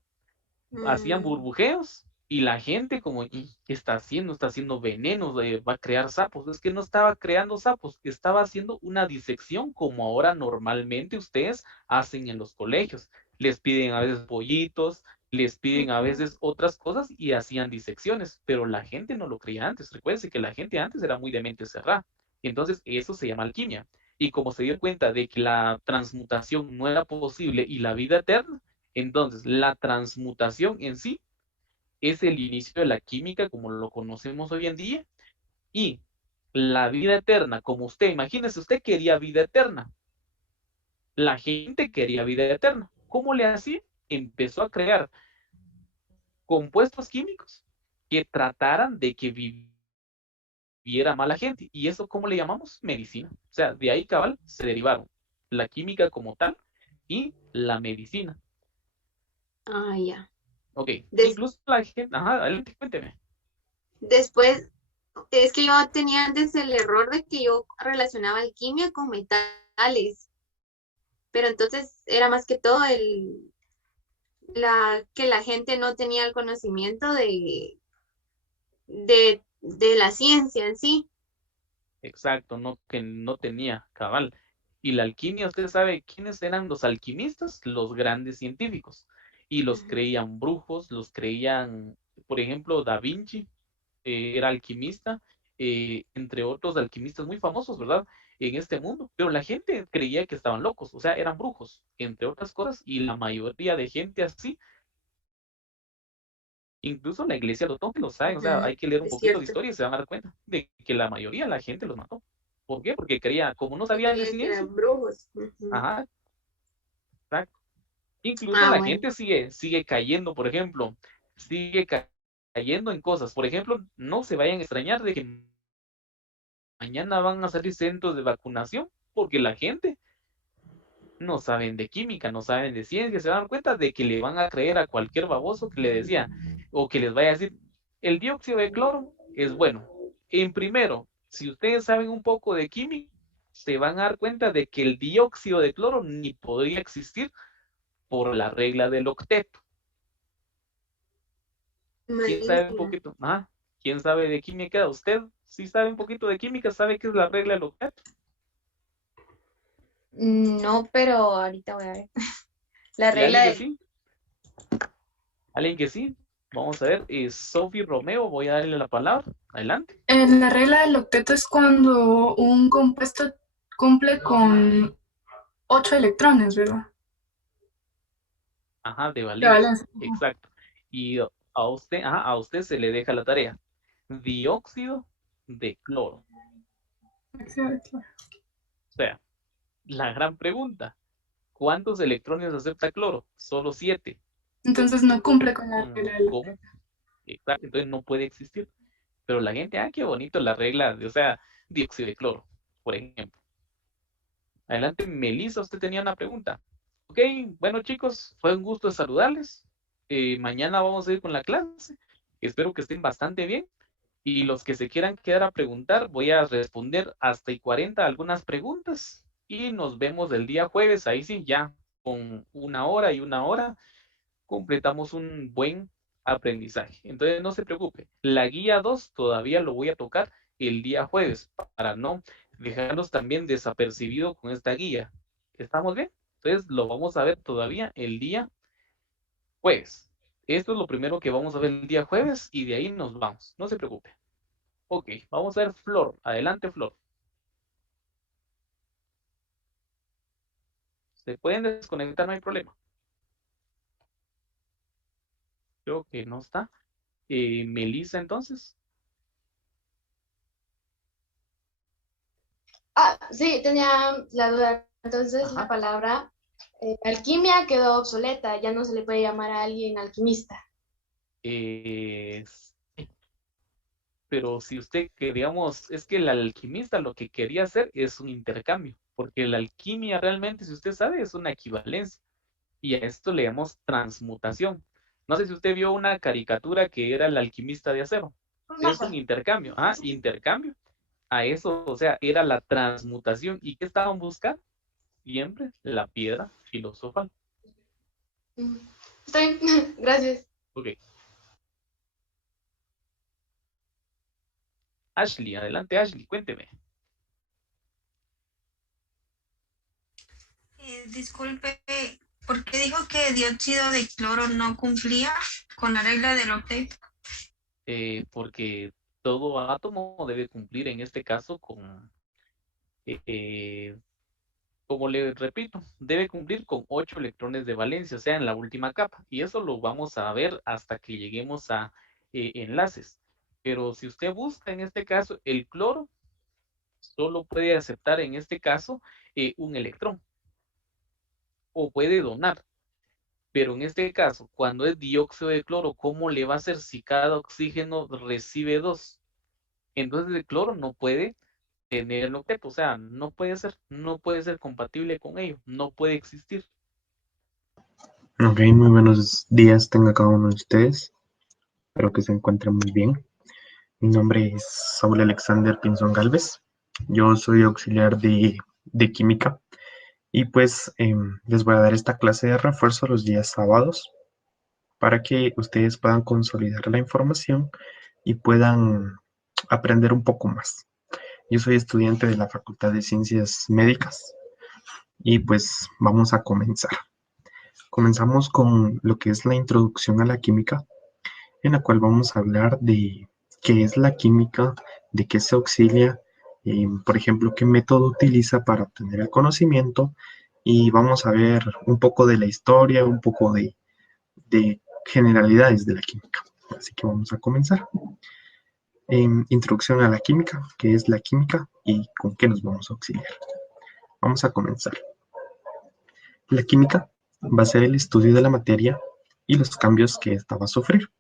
Hacían mm, burbujeos y la gente como, "¿Y qué está haciendo? Está haciendo venenos, va a crear sapos". Es que no estaba creando sapos, estaba haciendo una disección como ahora normalmente ustedes hacen en los colegios. Les piden a veces pollitos, les piden a ujú. veces otras cosas y hacían disecciones, pero la gente no lo creía antes. Recuérdense que la gente antes era muy de mente cerrada. Entonces eso se llama alquimia. Y como se dio cuenta de que la transmutación no era posible y la vida eterna, entonces, la transmutación en sí es el inicio de la química como lo conocemos hoy en día y la vida eterna, como usted, imagínese, usted quería vida eterna, la gente quería vida eterna. ¿Cómo le hacía? Empezó a crear compuestos químicos que trataran de que viviera mala gente. ¿Y eso cómo le llamamos? Medicina. O sea, de ahí cabal se derivaron la química como tal y la medicina. Ah, ya. Ok, Des- incluso la gente, ajá, adelante, cuénteme. Después, es que yo tenía antes el error de que yo relacionaba alquimia con metales, pero entonces era más que todo que la gente no tenía el conocimiento de la ciencia en sí. Exacto, no, que no tenía cabal. Y la alquimia, usted sabe quiénes eran los alquimistas, los grandes científicos. Y los creían brujos, los creían, por ejemplo, Da Vinci era alquimista, entre otros alquimistas muy famosos, ¿verdad? En este mundo. Pero la gente creía que estaban locos, o sea, eran brujos, entre otras cosas. Y la mayoría de gente así, incluso la iglesia lo toma, lo sabe, o sea, Ujú, hay que leer un es poquito de cierto. historia y se van a dar cuenta de que la mayoría de la gente los mató. ¿Por qué? Porque creía, como no sabían de Creía que ciencia, eran brujos. Ujú. ajá, exacto. Incluso Ah, la bueno. gente sigue cayendo, por ejemplo, sigue cayendo en cosas. Por ejemplo, no se vayan a extrañar de que mañana van a salir centros de vacunación, porque la gente no saben de química, no saben de ciencia, se dan cuenta de que le van a creer a cualquier baboso que le decía, o que les vaya a decir, el dióxido de cloro es bueno. En primero, si ustedes saben un poco de química, se van a dar cuenta de que el dióxido de cloro ni podría existir por la regla del octeto. ¿Quién sabe un Malísimo. poquito? Ah, ¿quién sabe de química? ¿Usted sí sabe un poquito de química? ¿Sabe qué es la regla del octeto? No, pero ahorita voy a ver. La ¿Y alguien regla que del... sí? ¿Alguien que sí? Vamos a ver, Sophie Romeo, voy a darle la palabra. Adelante. La regla del octeto es cuando un compuesto cumple con 8 electrones, ¿verdad? Ajá, de De valencia. valencia. Exacto. Y a usted se le deja la tarea. Dióxido de cloro. Exacto. O sea, la gran pregunta. ¿Cuántos electrones acepta cloro? Solo 7. Entonces no cumple con la regla del octeto. ¿Cómo? Exacto. Entonces no puede existir. Pero la gente, qué bonito la regla, o sea, dióxido de cloro, por ejemplo. Adelante, Melissa, usted tenía una pregunta. Ok, bueno chicos, fue un gusto saludarles. Mañana vamos a ir con la clase. Espero que estén bastante bien. Y los que se quieran quedar a preguntar, voy a responder hasta y 40 algunas preguntas. Y nos vemos el día jueves. Ahí sí, ya con 1 hora y 1 hora completamos un buen aprendizaje. Entonces no se preocupe. La guía 2 todavía lo voy a tocar el día jueves para no dejarlos también desapercibidos con esta guía. ¿Estamos bien? Entonces lo vamos a ver todavía el día jueves. Esto es lo primero que vamos a ver el día jueves y de ahí nos vamos. No se preocupe. Ok, vamos a ver Flor. Adelante, Flor. Se pueden desconectar, no hay problema. Creo que no está. Melissa, entonces. Sí, tenía la duda. Entonces la palabra alquimia quedó obsoleta, ya no se le puede llamar a alguien alquimista. Sí. Pero si usted, que digamos, es que el alquimista lo que quería hacer es un intercambio, porque la alquimia realmente, si usted sabe, es una equivalencia. Y a esto le llamamos transmutación. No sé si usted vio una caricatura que era el alquimista de acero. Es un intercambio. Intercambio. A eso, o sea, era la transmutación. ¿Y qué estaban buscando? Siempre la piedra filosofal. Está bien, gracias. Ok. Ashley, adelante Ashley, cuénteme. Disculpe, ¿por qué dijo que dióxido de cloro no cumplía con la regla del octeto? Porque todo átomo debe cumplir en este caso con, como le repito, debe cumplir con 8 electrones de valencia, o sea, en la última capa. Y eso lo vamos a ver hasta que lleguemos a enlaces. Pero si usted busca en este caso, el cloro solo puede aceptar en este caso un electrón o puede donar. Pero en este caso, cuando es dióxido de cloro, ¿cómo le va a hacer si cada oxígeno recibe 2? Entonces el cloro no puede tener el octeto, o sea, no puede ser compatible con ello, no puede existir. Ok, muy buenos días tenga cada uno de ustedes. Espero que se encuentren muy bien. Mi nombre es Saúl Alexander Pinzón Galvez. Yo soy auxiliar de química y pues les voy a dar esta clase de refuerzo los días sábados para que ustedes puedan consolidar la información y puedan aprender un poco más. Yo soy estudiante de la Facultad de Ciencias Médicas y pues vamos a comenzar. Comenzamos con lo que es la introducción a la química, en la cual vamos a hablar de qué es la química, de qué se auxilia, por ejemplo, qué método utiliza para obtener el conocimiento, y vamos a ver un poco de la historia, un poco de generalidades de la química. Así que vamos a comenzar. Introducción a la química, qué es la química y con qué nos vamos a auxiliar. Vamos a comenzar. La química va a ser el estudio de la materia y los cambios que ésta va a sufrir.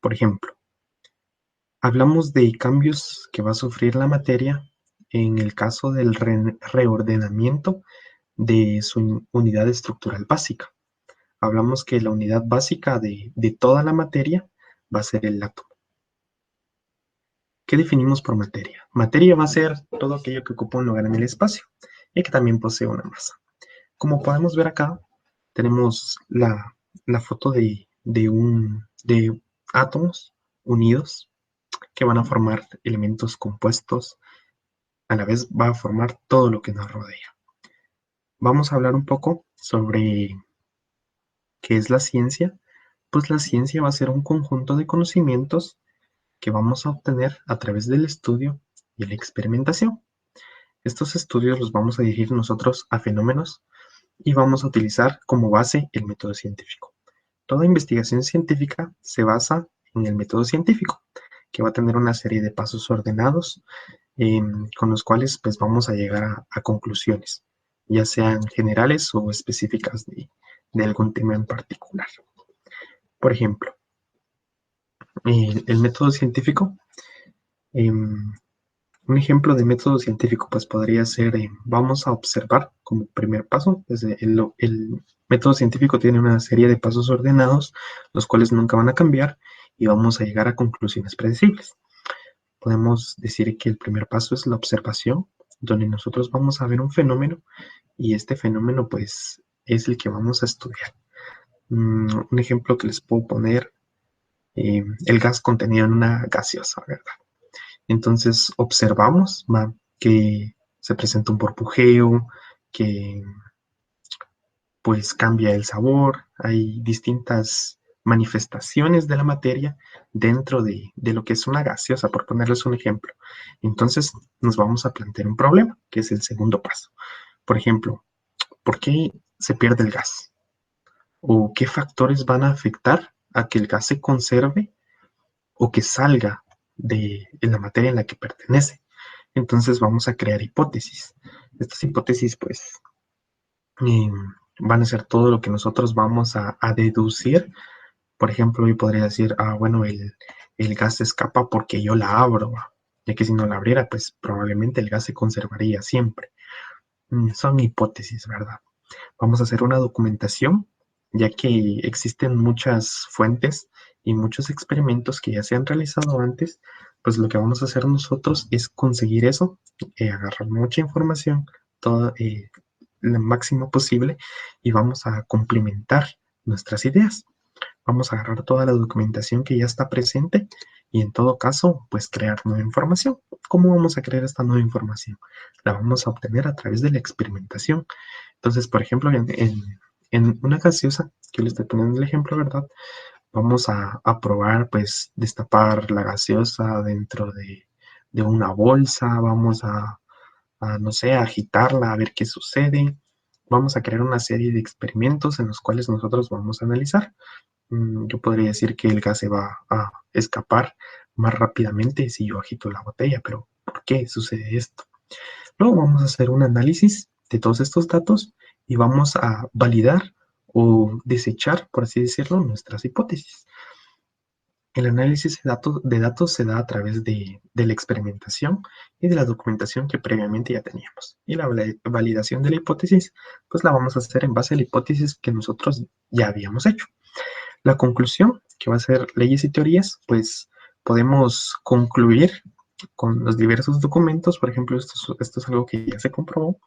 Por ejemplo, hablamos de cambios que va a sufrir la materia en el caso del reordenamiento de su unidad estructural básica. Hablamos que la unidad básica de toda la materia va a ser el átomo. ¿Qué definimos por materia? Materia va a ser todo aquello que ocupa un lugar en el espacio y que también posee una masa. Como podemos ver acá, tenemos la foto de átomos unidos que van a formar elementos compuestos, a la vez va a formar todo lo que nos rodea. Vamos a hablar un poco sobre qué es la ciencia. Pues la ciencia va a ser un conjunto de conocimientos que vamos a obtener a través del estudio y la experimentación. Estos estudios los vamos a dirigir nosotros a fenómenos y vamos a utilizar como base el método científico. Toda investigación científica se basa en el método científico, que va a tener una serie de pasos ordenados con los cuales pues vamos a llegar a conclusiones, ya sean generales o específicas de algún tema en particular. Por ejemplo, el método científico. Un ejemplo de método científico pues podría ser, vamos a observar como primer paso. Desde el método científico tiene una serie de pasos ordenados, los cuales nunca van a cambiar, y vamos a llegar a conclusiones predecibles. Podemos decir que el primer paso es la observación, donde nosotros vamos a ver un fenómeno, y este fenómeno pues es el que vamos a estudiar. Un ejemplo que les puedo poner, el gas contenido en una gaseosa, ¿verdad? Entonces observamos que se presenta un burbujeo, que pues cambia el sabor, hay distintas manifestaciones de la materia dentro de lo que es una gaseosa, por ponerles un ejemplo. Entonces nos vamos a plantear un problema, que es el segundo paso. Por ejemplo, ¿por qué se pierde el gas? ¿O qué factores van a afectar a que el gas se conserve o que salga de la materia en la que pertenece? Entonces vamos a crear hipótesis. Estas hipótesis pues van a ser todo lo que nosotros vamos a deducir. Por ejemplo, yo podría decir, bueno, el gas se escapa porque yo la abro, ya que si no la abriera, pues probablemente el gas se conservaría siempre. Son hipótesis, ¿verdad? Vamos a hacer una documentación, ya que existen muchas fuentes y muchos experimentos que ya se han realizado antes. Pues lo que vamos a hacer nosotros es conseguir eso, agarrar mucha información, todo lo máximo posible, y vamos a complementar nuestras ideas. Vamos a agarrar toda la documentación que ya está presente y en todo caso, pues crear nueva información. ¿Cómo vamos a crear esta nueva información? La vamos a obtener a través de la experimentación. Entonces, por ejemplo, en una gaseosa, que les estoy poniendo el ejemplo, ¿verdad? Vamos a probar, pues, destapar la gaseosa dentro de una bolsa. Vamos no sé, a agitarla, a ver qué sucede. Vamos a crear una serie de experimentos en los cuales nosotros vamos a analizar. Yo podría decir que el gas se va a escapar más rápidamente si yo agito la botella, pero ¿por qué sucede esto? Luego vamos a hacer un análisis de todos estos datos y vamos a validar o desechar, por así decirlo, nuestras hipótesis. El análisis de datos se da a través de la experimentación y de la documentación que previamente ya teníamos. Y la validación de la hipótesis, pues la vamos a hacer en base a la hipótesis que nosotros ya habíamos hecho. La conclusión, que va a ser leyes y teorías, pues podemos concluir con los diversos documentos. Por ejemplo, esto es algo que ya se comprobó.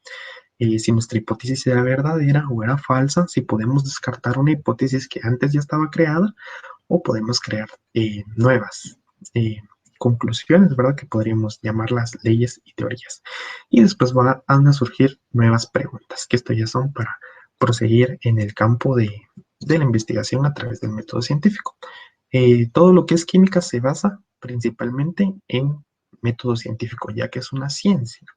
Si nuestra hipótesis era verdadera o era falsa, si podemos descartar una hipótesis que antes ya estaba creada, o podemos crear nuevas conclusiones, ¿verdad? Que podríamos llamarlas leyes y teorías. Y después van a surgir nuevas preguntas, que esto ya son para proseguir en el campo de la investigación a través del método científico. Todo lo que es química se basa principalmente en método científico, ya que es una ciencia.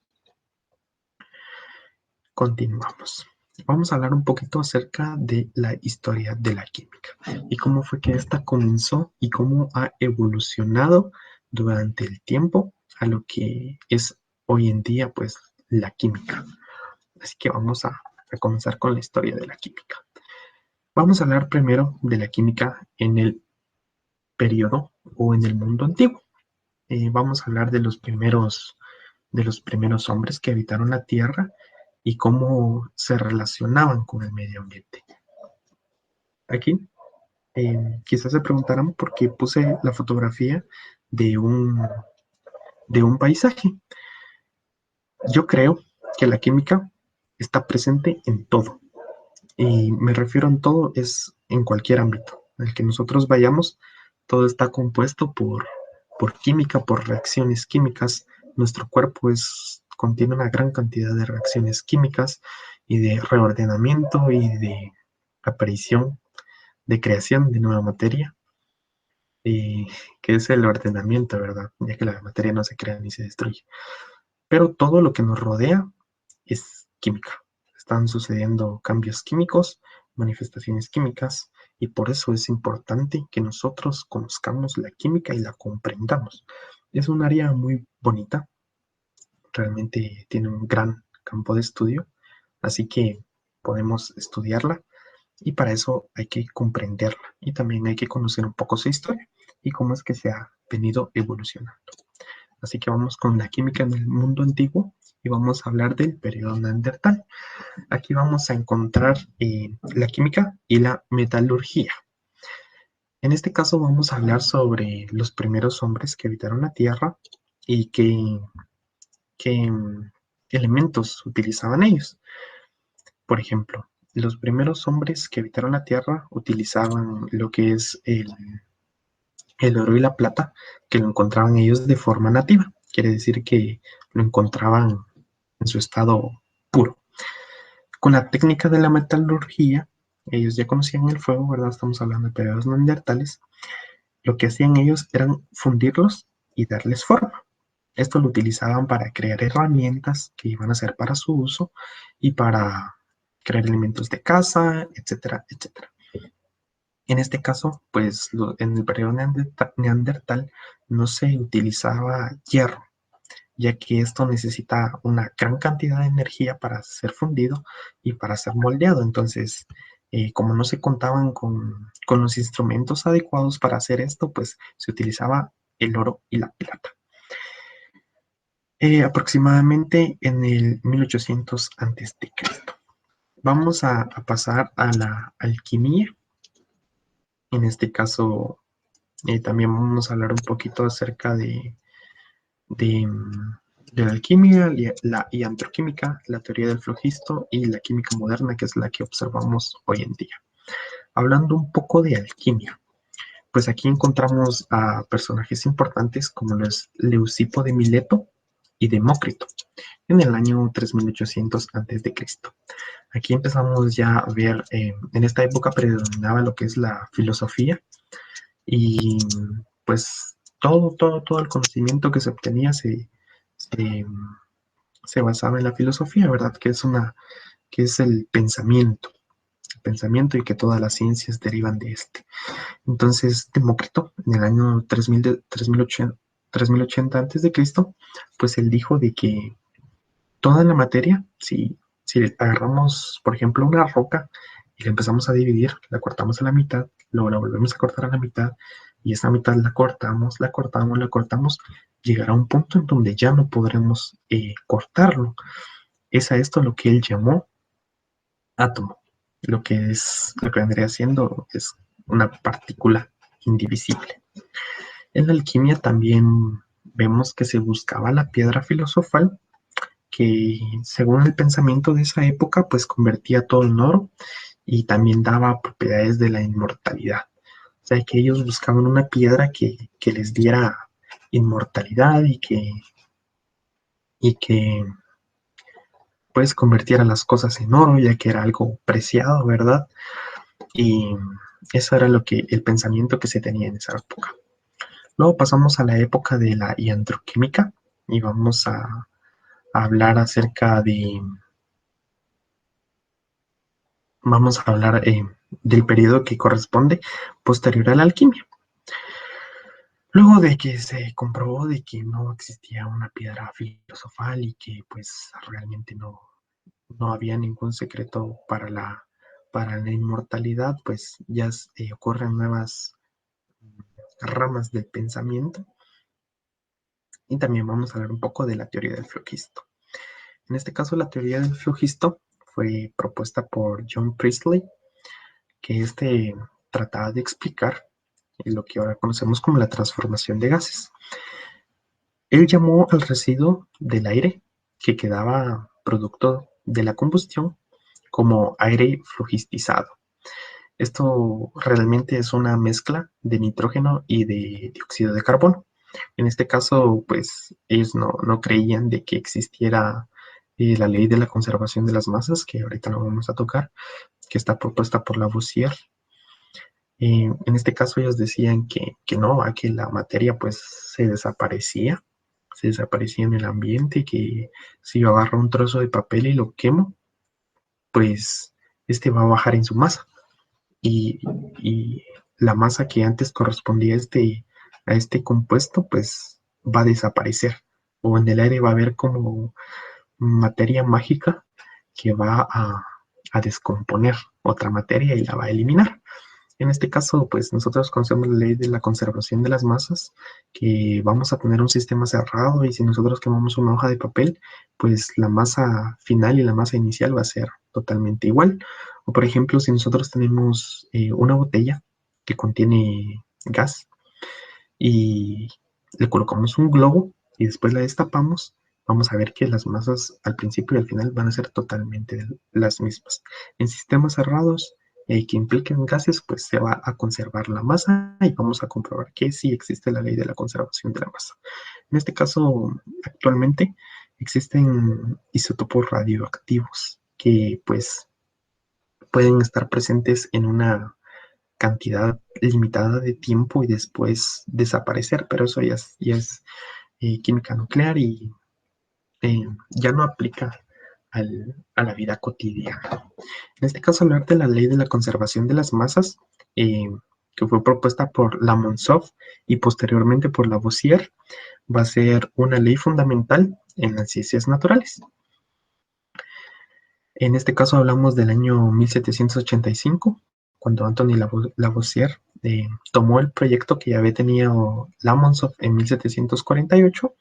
Continuamos. Vamos a hablar un poquito acerca de la historia de la química y cómo fue que esta comenzó y cómo ha evolucionado durante el tiempo a lo que es hoy en día, pues, la química. Así que vamos a comenzar con la historia de la química. Vamos a hablar primero de la química en el periodo o en el mundo antiguo. Vamos a hablar de los primeros hombres que habitaron la Tierra y cómo se relacionaban con el medio ambiente. Aquí quizás se preguntarán por qué puse la fotografía de un paisaje. Yo creo que la química está presente en todo. Y me refiero en todo, es en cualquier ámbito en el que nosotros vayamos. Todo está compuesto por química, por reacciones químicas. Nuestro cuerpo contiene una gran cantidad de reacciones químicas y de reordenamiento y de aparición, de creación de nueva materia, que es el ordenamiento, ¿verdad? Ya que la materia no se crea ni se destruye. Pero todo lo que nos rodea es química. Están sucediendo cambios químicos, manifestaciones químicas, y por eso es importante que nosotros conozcamos la química y la comprendamos. Es un área muy bonita, realmente tiene un gran campo de estudio, así que podemos estudiarla y para eso hay que comprenderla y también hay que conocer un poco su historia. y cómo es que se ha venido evolucionando. Así que vamos con la química en el mundo antiguo y vamos a hablar del periodo neandertal. Aquí vamos a encontrar la química y la metalurgia. En este caso vamos a hablar sobre los primeros hombres que habitaron la Tierra y qué elementos utilizaban ellos. Por ejemplo, los primeros hombres que habitaron la Tierra utilizaban lo que es el oro y la plata, que lo encontraban ellos de forma nativa. Quiere decir que lo encontraban en su estado puro. Con la técnica de la metalurgia, ellos ya conocían el fuego, ¿verdad? Estamos hablando de periodos neandertales. Lo que hacían ellos eran fundirlos y darles forma. Esto lo utilizaban para crear herramientas que iban a ser para su uso y para crear elementos de caza, etcétera, etcétera. En este caso, pues en el periodo neandertal no se utilizaba hierro, ya que esto necesita una gran cantidad de energía para ser fundido y para ser moldeado. Entonces, como no se contaban con los instrumentos adecuados para hacer esto, pues se utilizaba el oro y la plata. Aproximadamente en el 1800 a.C. Vamos a pasar a la alquimia. En este caso, también vamos a hablar un poquito acerca de la alquimia, la iantroquímica, la teoría del flogisto y la química moderna, que es la que observamos hoy en día. Hablando un poco de alquimia, pues aquí encontramos a personajes importantes como los Leucipo de Mileto y Demócrito en el año 3800 a.C. Aquí empezamos ya a ver, en esta época predominaba lo que es la filosofía y pues todo el conocimiento que se obtenía se basaba en la filosofía, ¿verdad? Que es el pensamiento y que todas las ciencias derivan de este. Entonces, Demócrito, en el año 3080 a.C., pues él dijo de que toda la materia, si agarramos, por ejemplo, una roca y la empezamos a dividir, la cortamos a la mitad, luego la volvemos a cortar a la mitad, y esa mitad la cortamos, llegará a un punto en donde ya no podremos cortarlo. Es a esto lo que él llamó átomo. Lo que vendría siendo es una partícula indivisible. En la alquimia también vemos que se buscaba la piedra filosofal, que según el pensamiento de esa época, pues convertía todo en oro y también daba propiedades de la inmortalidad. O sea, que ellos buscaban una piedra que les diera inmortalidad y que pues convirtiera las cosas en oro, ya que era algo preciado, ¿verdad? Y eso era el pensamiento que se tenía en esa época. Luego pasamos a la época de la iantroquímica y vamos a hablar acerca de... Vamos a hablar del periodo que corresponde posterior a la alquimia. Luego de que se comprobó de que no existía una piedra filosofal y que pues realmente no había ningún secreto para la inmortalidad, pues ya ocurren nuevas ramas del pensamiento. Y también vamos a hablar un poco de la teoría del flogisto. En este caso, la teoría del flogisto fue propuesta por John Priestley, que trataba de explicar lo que ahora conocemos como la transformación de gases. Él llamó al residuo del aire que quedaba producto de la combustión como aire flogistizado. Esto realmente es una mezcla de nitrógeno y de dióxido de carbono. En este caso, pues ellos no creían de que existiera la ley de la conservación de las masas, que ahorita lo vamos a tocar, que está propuesta por Lavoisier. En este caso ellos decían que no, que la materia pues se desaparecía en el ambiente, que si yo agarro un trozo de papel y lo quemo, pues va a bajar en su masa. Y la masa que antes correspondía a este compuesto, pues va a desaparecer. O en el aire va a haber como materia mágica que va a descomponer otra materia y la va a eliminar. En este caso, pues nosotros conocemos la ley de la conservación de las masas, que vamos a tener un sistema cerrado y si nosotros quemamos una hoja de papel, pues la masa final y la masa inicial va a ser totalmente igual. O por ejemplo, si nosotros tenemos una botella que contiene gas y le colocamos un globo y después la destapamos, vamos a ver que las masas al principio y al final van a ser totalmente las mismas. En sistemas cerrados que impliquen gases, pues se va a conservar la masa y vamos a comprobar que sí existe la ley de la conservación de la masa. En este caso, actualmente existen isótopos radioactivos que pues pueden estar presentes en una cantidad limitada de tiempo y después desaparecer, pero eso ya es química nuclear y ya no aplica a la vida cotidiana. En este caso, hablar de la ley de la conservación de las masas, que fue propuesta por Lamonsov y posteriormente por Lavoisier, va a ser una ley fundamental en las ciencias naturales. En este caso hablamos del año 1785, cuando Anthony Lavoisier tomó el proyecto que ya había tenido Lamonsov en 1748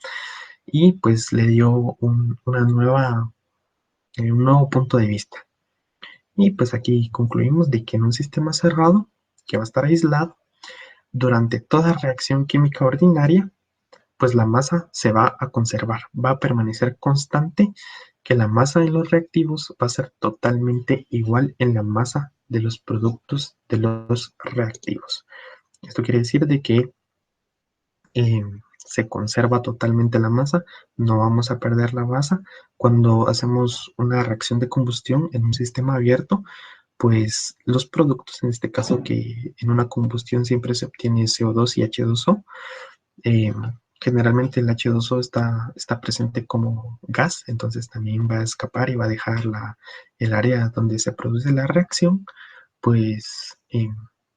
y pues le dio un nuevo punto de vista. Y pues aquí concluimos de que en un sistema cerrado, que va a estar aislado, durante toda reacción química ordinaria, pues la masa se va a conservar, va a permanecer constante, que la masa de los reactivos va a ser totalmente igual en la masa de los productos de los reactivos. Esto quiere decir de que se conserva totalmente la masa, no vamos a perder la masa. Cuando hacemos una reacción de combustión en un sistema abierto, pues los productos, en este caso que en una combustión siempre se obtiene CO2 y H2O, generalmente el H2O está presente como gas, entonces también va a escapar y va a dejar el área donde se produce la reacción, pues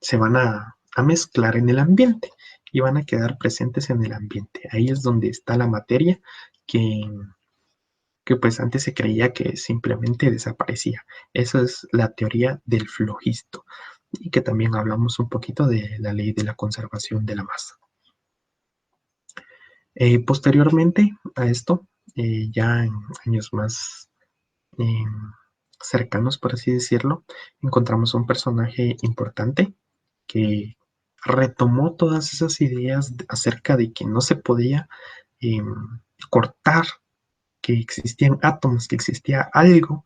se van a mezclar en el ambiente y van a quedar presentes en el ambiente. Ahí es donde está la materia que pues antes se creía que simplemente desaparecía. Esa es la teoría del flogisto y que también hablamos un poquito de la ley de la conservación de la masa. Posteriormente a esto, ya en años más cercanos, por así decirlo, encontramos un personaje importante que retomó todas esas ideas acerca de que no se podía cortar, que existían átomos, que existía algo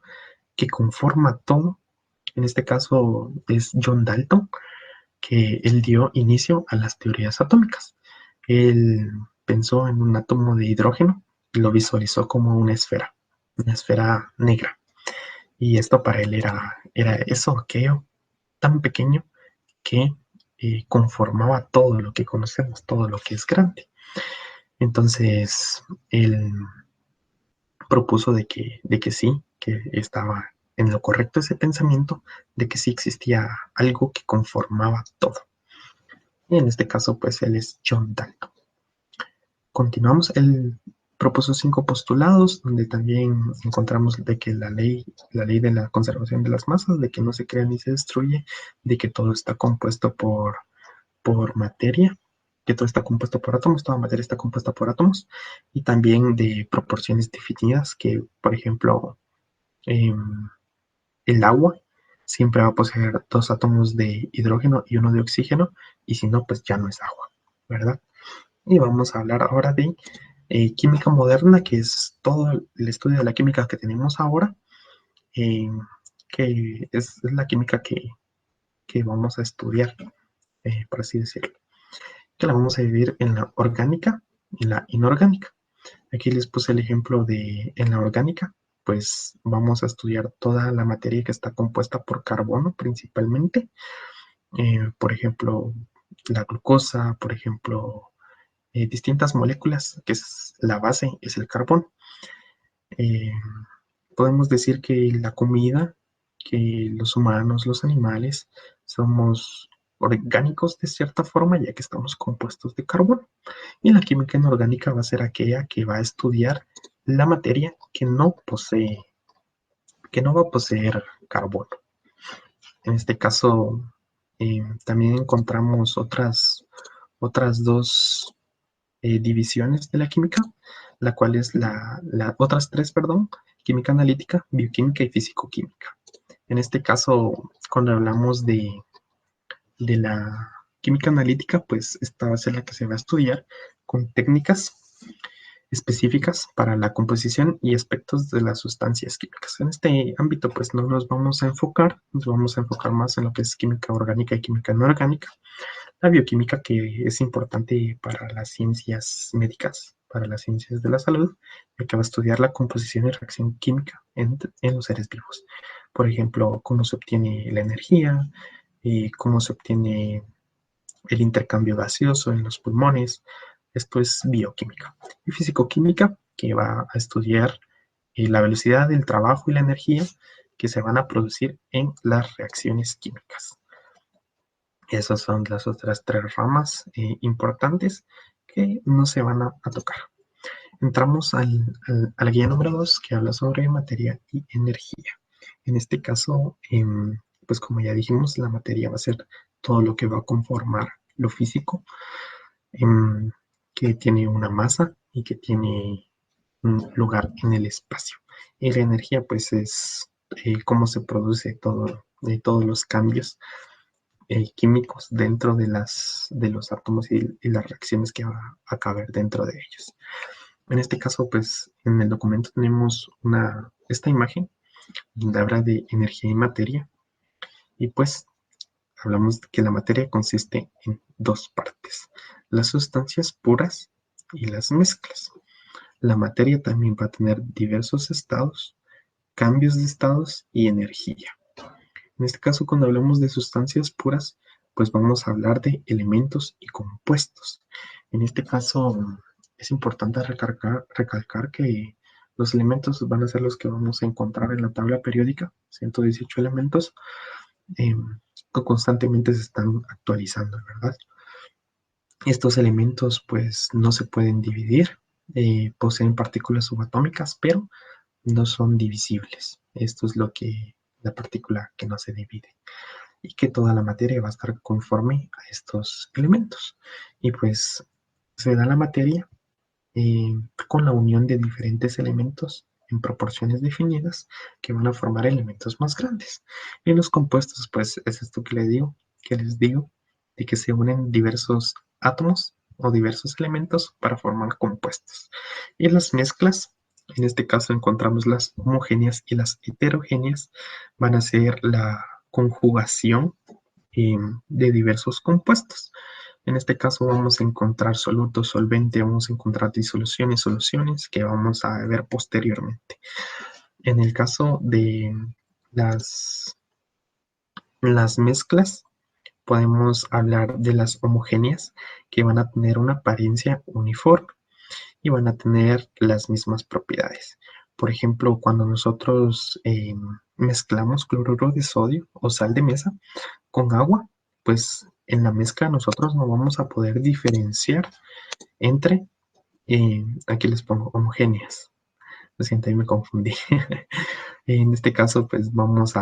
que conforma todo. En este caso es John Dalton, que él dio inicio a las teorías atómicas. Él pensó en un átomo de hidrógeno y lo visualizó como una esfera negra. Y esto para él era eso, aquello tan pequeño que conformaba todo lo que conocemos, todo lo que es grande. Entonces, él propuso de que sí, que estaba en lo correcto ese pensamiento, de que sí existía algo que conformaba todo. Y en este caso, pues él es John Dalton. Continuamos, él propuso 5 postulados, donde también encontramos de que la ley de la conservación de las masas, de que no se crea ni se destruye, de que todo está compuesto por materia, que todo está compuesto por átomos, toda materia está compuesta por átomos, y también de proporciones definidas, que por ejemplo, el agua siempre va a poseer 2 átomos de hidrógeno y 1 de oxígeno, y si no, pues ya no es agua, ¿verdad? Y vamos a hablar ahora de química moderna, que es todo el estudio de la química que tenemos ahora, que es la química que vamos a estudiar, por así decirlo, que la vamos a dividir en la orgánica y la inorgánica. Aquí les puse el ejemplo de en la orgánica, pues vamos a estudiar toda la materia que está compuesta por carbono principalmente, por ejemplo, la glucosa, por ejemplo, distintas moléculas, que es la base, es el carbono. Podemos decir que la comida, que los humanos, los animales, somos orgánicos de cierta forma, ya que estamos compuestos de carbono. Y la química inorgánica va a ser aquella que va a estudiar la materia que no va a poseer carbono. En este caso, también encontramos otras dos divisiones de la química, la cual es otras tres, perdón, química analítica, bioquímica y físico-química. En este caso, cuando hablamos de la química analítica, pues esta va a ser la que se va a estudiar con técnicas específicas para la composición y aspectos de las sustancias químicas. En este ámbito, pues no nos vamos a enfocar, nos vamos a enfocar más en lo que es química orgánica y química inorgánica. La bioquímica, que es importante para las ciencias médicas, para las ciencias de la salud, ya que va a estudiar la composición y reacción química en los seres vivos. Por ejemplo, cómo se obtiene la energía, cómo se obtiene el intercambio gaseoso en los pulmones. Esto es bioquímica. Y físico-química, que va a estudiar la velocidad del trabajo y la energía que se van a producir en las reacciones químicas. Esas son las otras tres ramas importantes que no se van a tocar. Entramos a la guía número 2, que habla sobre materia y energía. En este caso, pues como ya dijimos, la materia va a ser todo lo que va a conformar lo físico, que tiene una masa y que tiene un lugar en el espacio. Y la energía, pues, es cómo se produce todos los cambios químicos dentro de los átomos y las reacciones que va a caber dentro de ellos. En este caso, pues, en el documento tenemos esta imagen donde habla de energía y materia. Y pues, hablamos de que la materia consiste en dos partes: las sustancias puras y las mezclas. La materia también va a tener diversos estados, cambios de estados y energía. En este caso, cuando hablamos de sustancias puras, pues vamos a hablar de elementos y compuestos. En este caso, es importante recalcar que los elementos van a ser los que vamos a encontrar en la tabla periódica, 118 elementos, que constantemente se están actualizando, ¿verdad? Estos elementos, pues, no se pueden dividir, poseen partículas subatómicas, pero no son divisibles. Esto es la partícula que no se divide, y que toda la materia va a estar conforme a estos elementos. Y pues se da la materia con la unión de diferentes elementos en proporciones definidas que van a formar elementos más grandes. Y en los compuestos, pues es esto que les digo, de que se unen diversos átomos o diversos elementos para formar compuestos. Y en las mezclas, en este caso encontramos las homogéneas y las heterogéneas, van a ser la conjugación de diversos compuestos. En este caso vamos a encontrar soluto, solvente, vamos a encontrar disoluciones, soluciones, que vamos a ver posteriormente. En el caso de las mezclas, podemos hablar de las homogéneas, que van a tener una apariencia uniforme y van a tener las mismas propiedades. Por ejemplo, cuando nosotros mezclamos cloruro de sodio o sal de mesa con agua, pues en la mezcla nosotros no vamos a poder diferenciar entre, aquí les pongo homogéneas. Lo siento, ahí me confundí. En este caso, pues vamos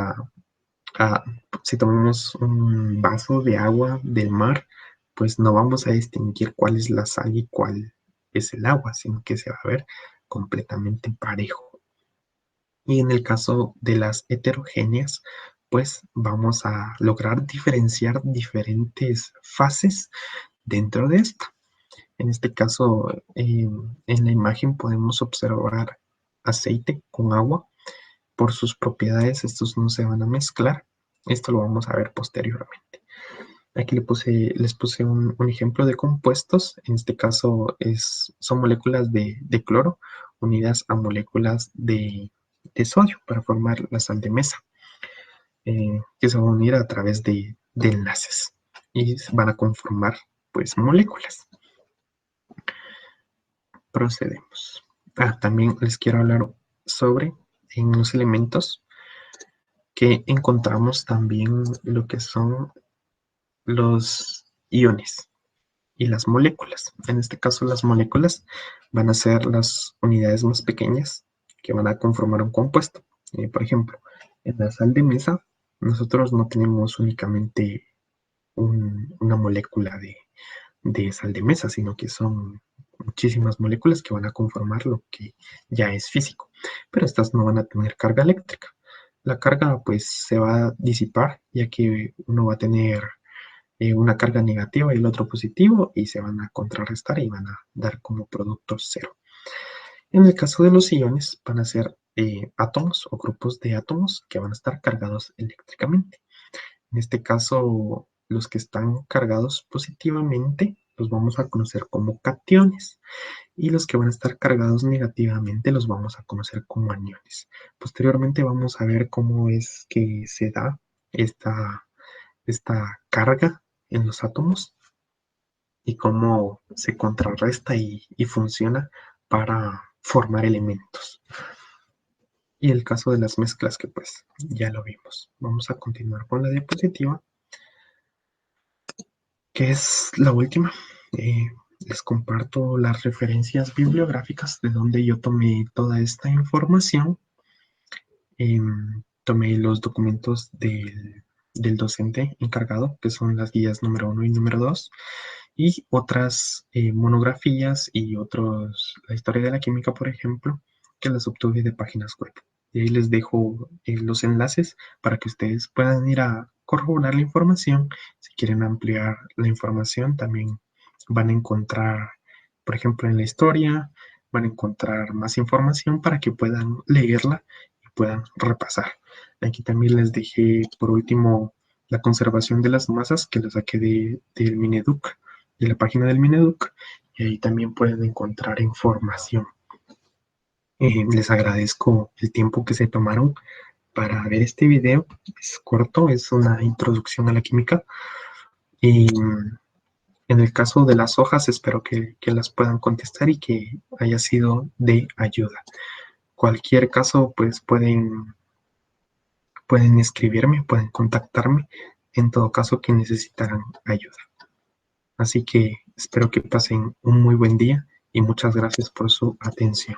si tomamos un vaso de agua del mar, pues no vamos a distinguir cuál es la sal y cuál es el agua, sino que se va a ver completamente parejo. Y en el caso de las heterogéneas, pues vamos a lograr diferenciar diferentes fases dentro de esta. En este caso, en la imagen podemos observar aceite con agua. Por sus propiedades, estos no se van a mezclar. Esto lo vamos a ver posteriormente. Aquí les puse un ejemplo de compuestos. En este caso son moléculas de cloro unidas a moléculas de sodio para formar la sal de mesa, que se van a unir a través de enlaces y van a conformar, pues, moléculas. Procedemos. También les quiero hablar sobre en los elementos que encontramos también lo que son los iones y las moléculas. En este caso, las moléculas van a ser las unidades más pequeñas que van a conformar un compuesto. Por ejemplo, en la sal de mesa, nosotros no tenemos únicamente una molécula de sal de mesa, sino que son muchísimas moléculas que van a conformar lo que ya es físico, pero estas no van a tener carga eléctrica. La carga pues se va a disipar, ya que uno va a tener una carga negativa y el otro positivo, y se van a contrarrestar y van a dar como producto cero. En el caso de los iones, van a ser átomos o grupos de átomos que van a estar cargados eléctricamente. En este caso, los que están cargados positivamente los vamos a conocer como cationes, y los que van a estar cargados negativamente los vamos a conocer como aniones. Posteriormente vamos a ver cómo es que se da esta carga en los átomos y cómo se contrarresta y funciona para formar elementos. Y el caso de las mezclas, que pues ya lo vimos. Vamos a continuar con la diapositiva, que es la última. Les comparto las referencias bibliográficas de donde yo tomé toda esta información. Tomé los documentos del docente encargado, que son las guías número 1 y número 2, y otras monografías y otros, la historia de la química, por ejemplo, que las obtuve de páginas web. Y ahí les dejo los enlaces para que ustedes puedan ir a corroborar la información. Si quieren ampliar la información, también van a encontrar, por ejemplo, en la historia, van a encontrar más información para que puedan leerla y puedan repasar. Aquí también les dejé, por último, la conservación de las masas, que lo saqué del Mineduc, de la página del Mineduc, y ahí también pueden encontrar información. Les agradezco el tiempo que se tomaron para ver este video. Es corto, es una introducción a la química, y en el caso de las hojas espero que las puedan contestar y que haya sido de ayuda. Cualquier caso, pues pueden escribirme, pueden contactarme en todo caso que necesitaran ayuda. Así que espero que pasen un muy buen día y muchas gracias por su atención.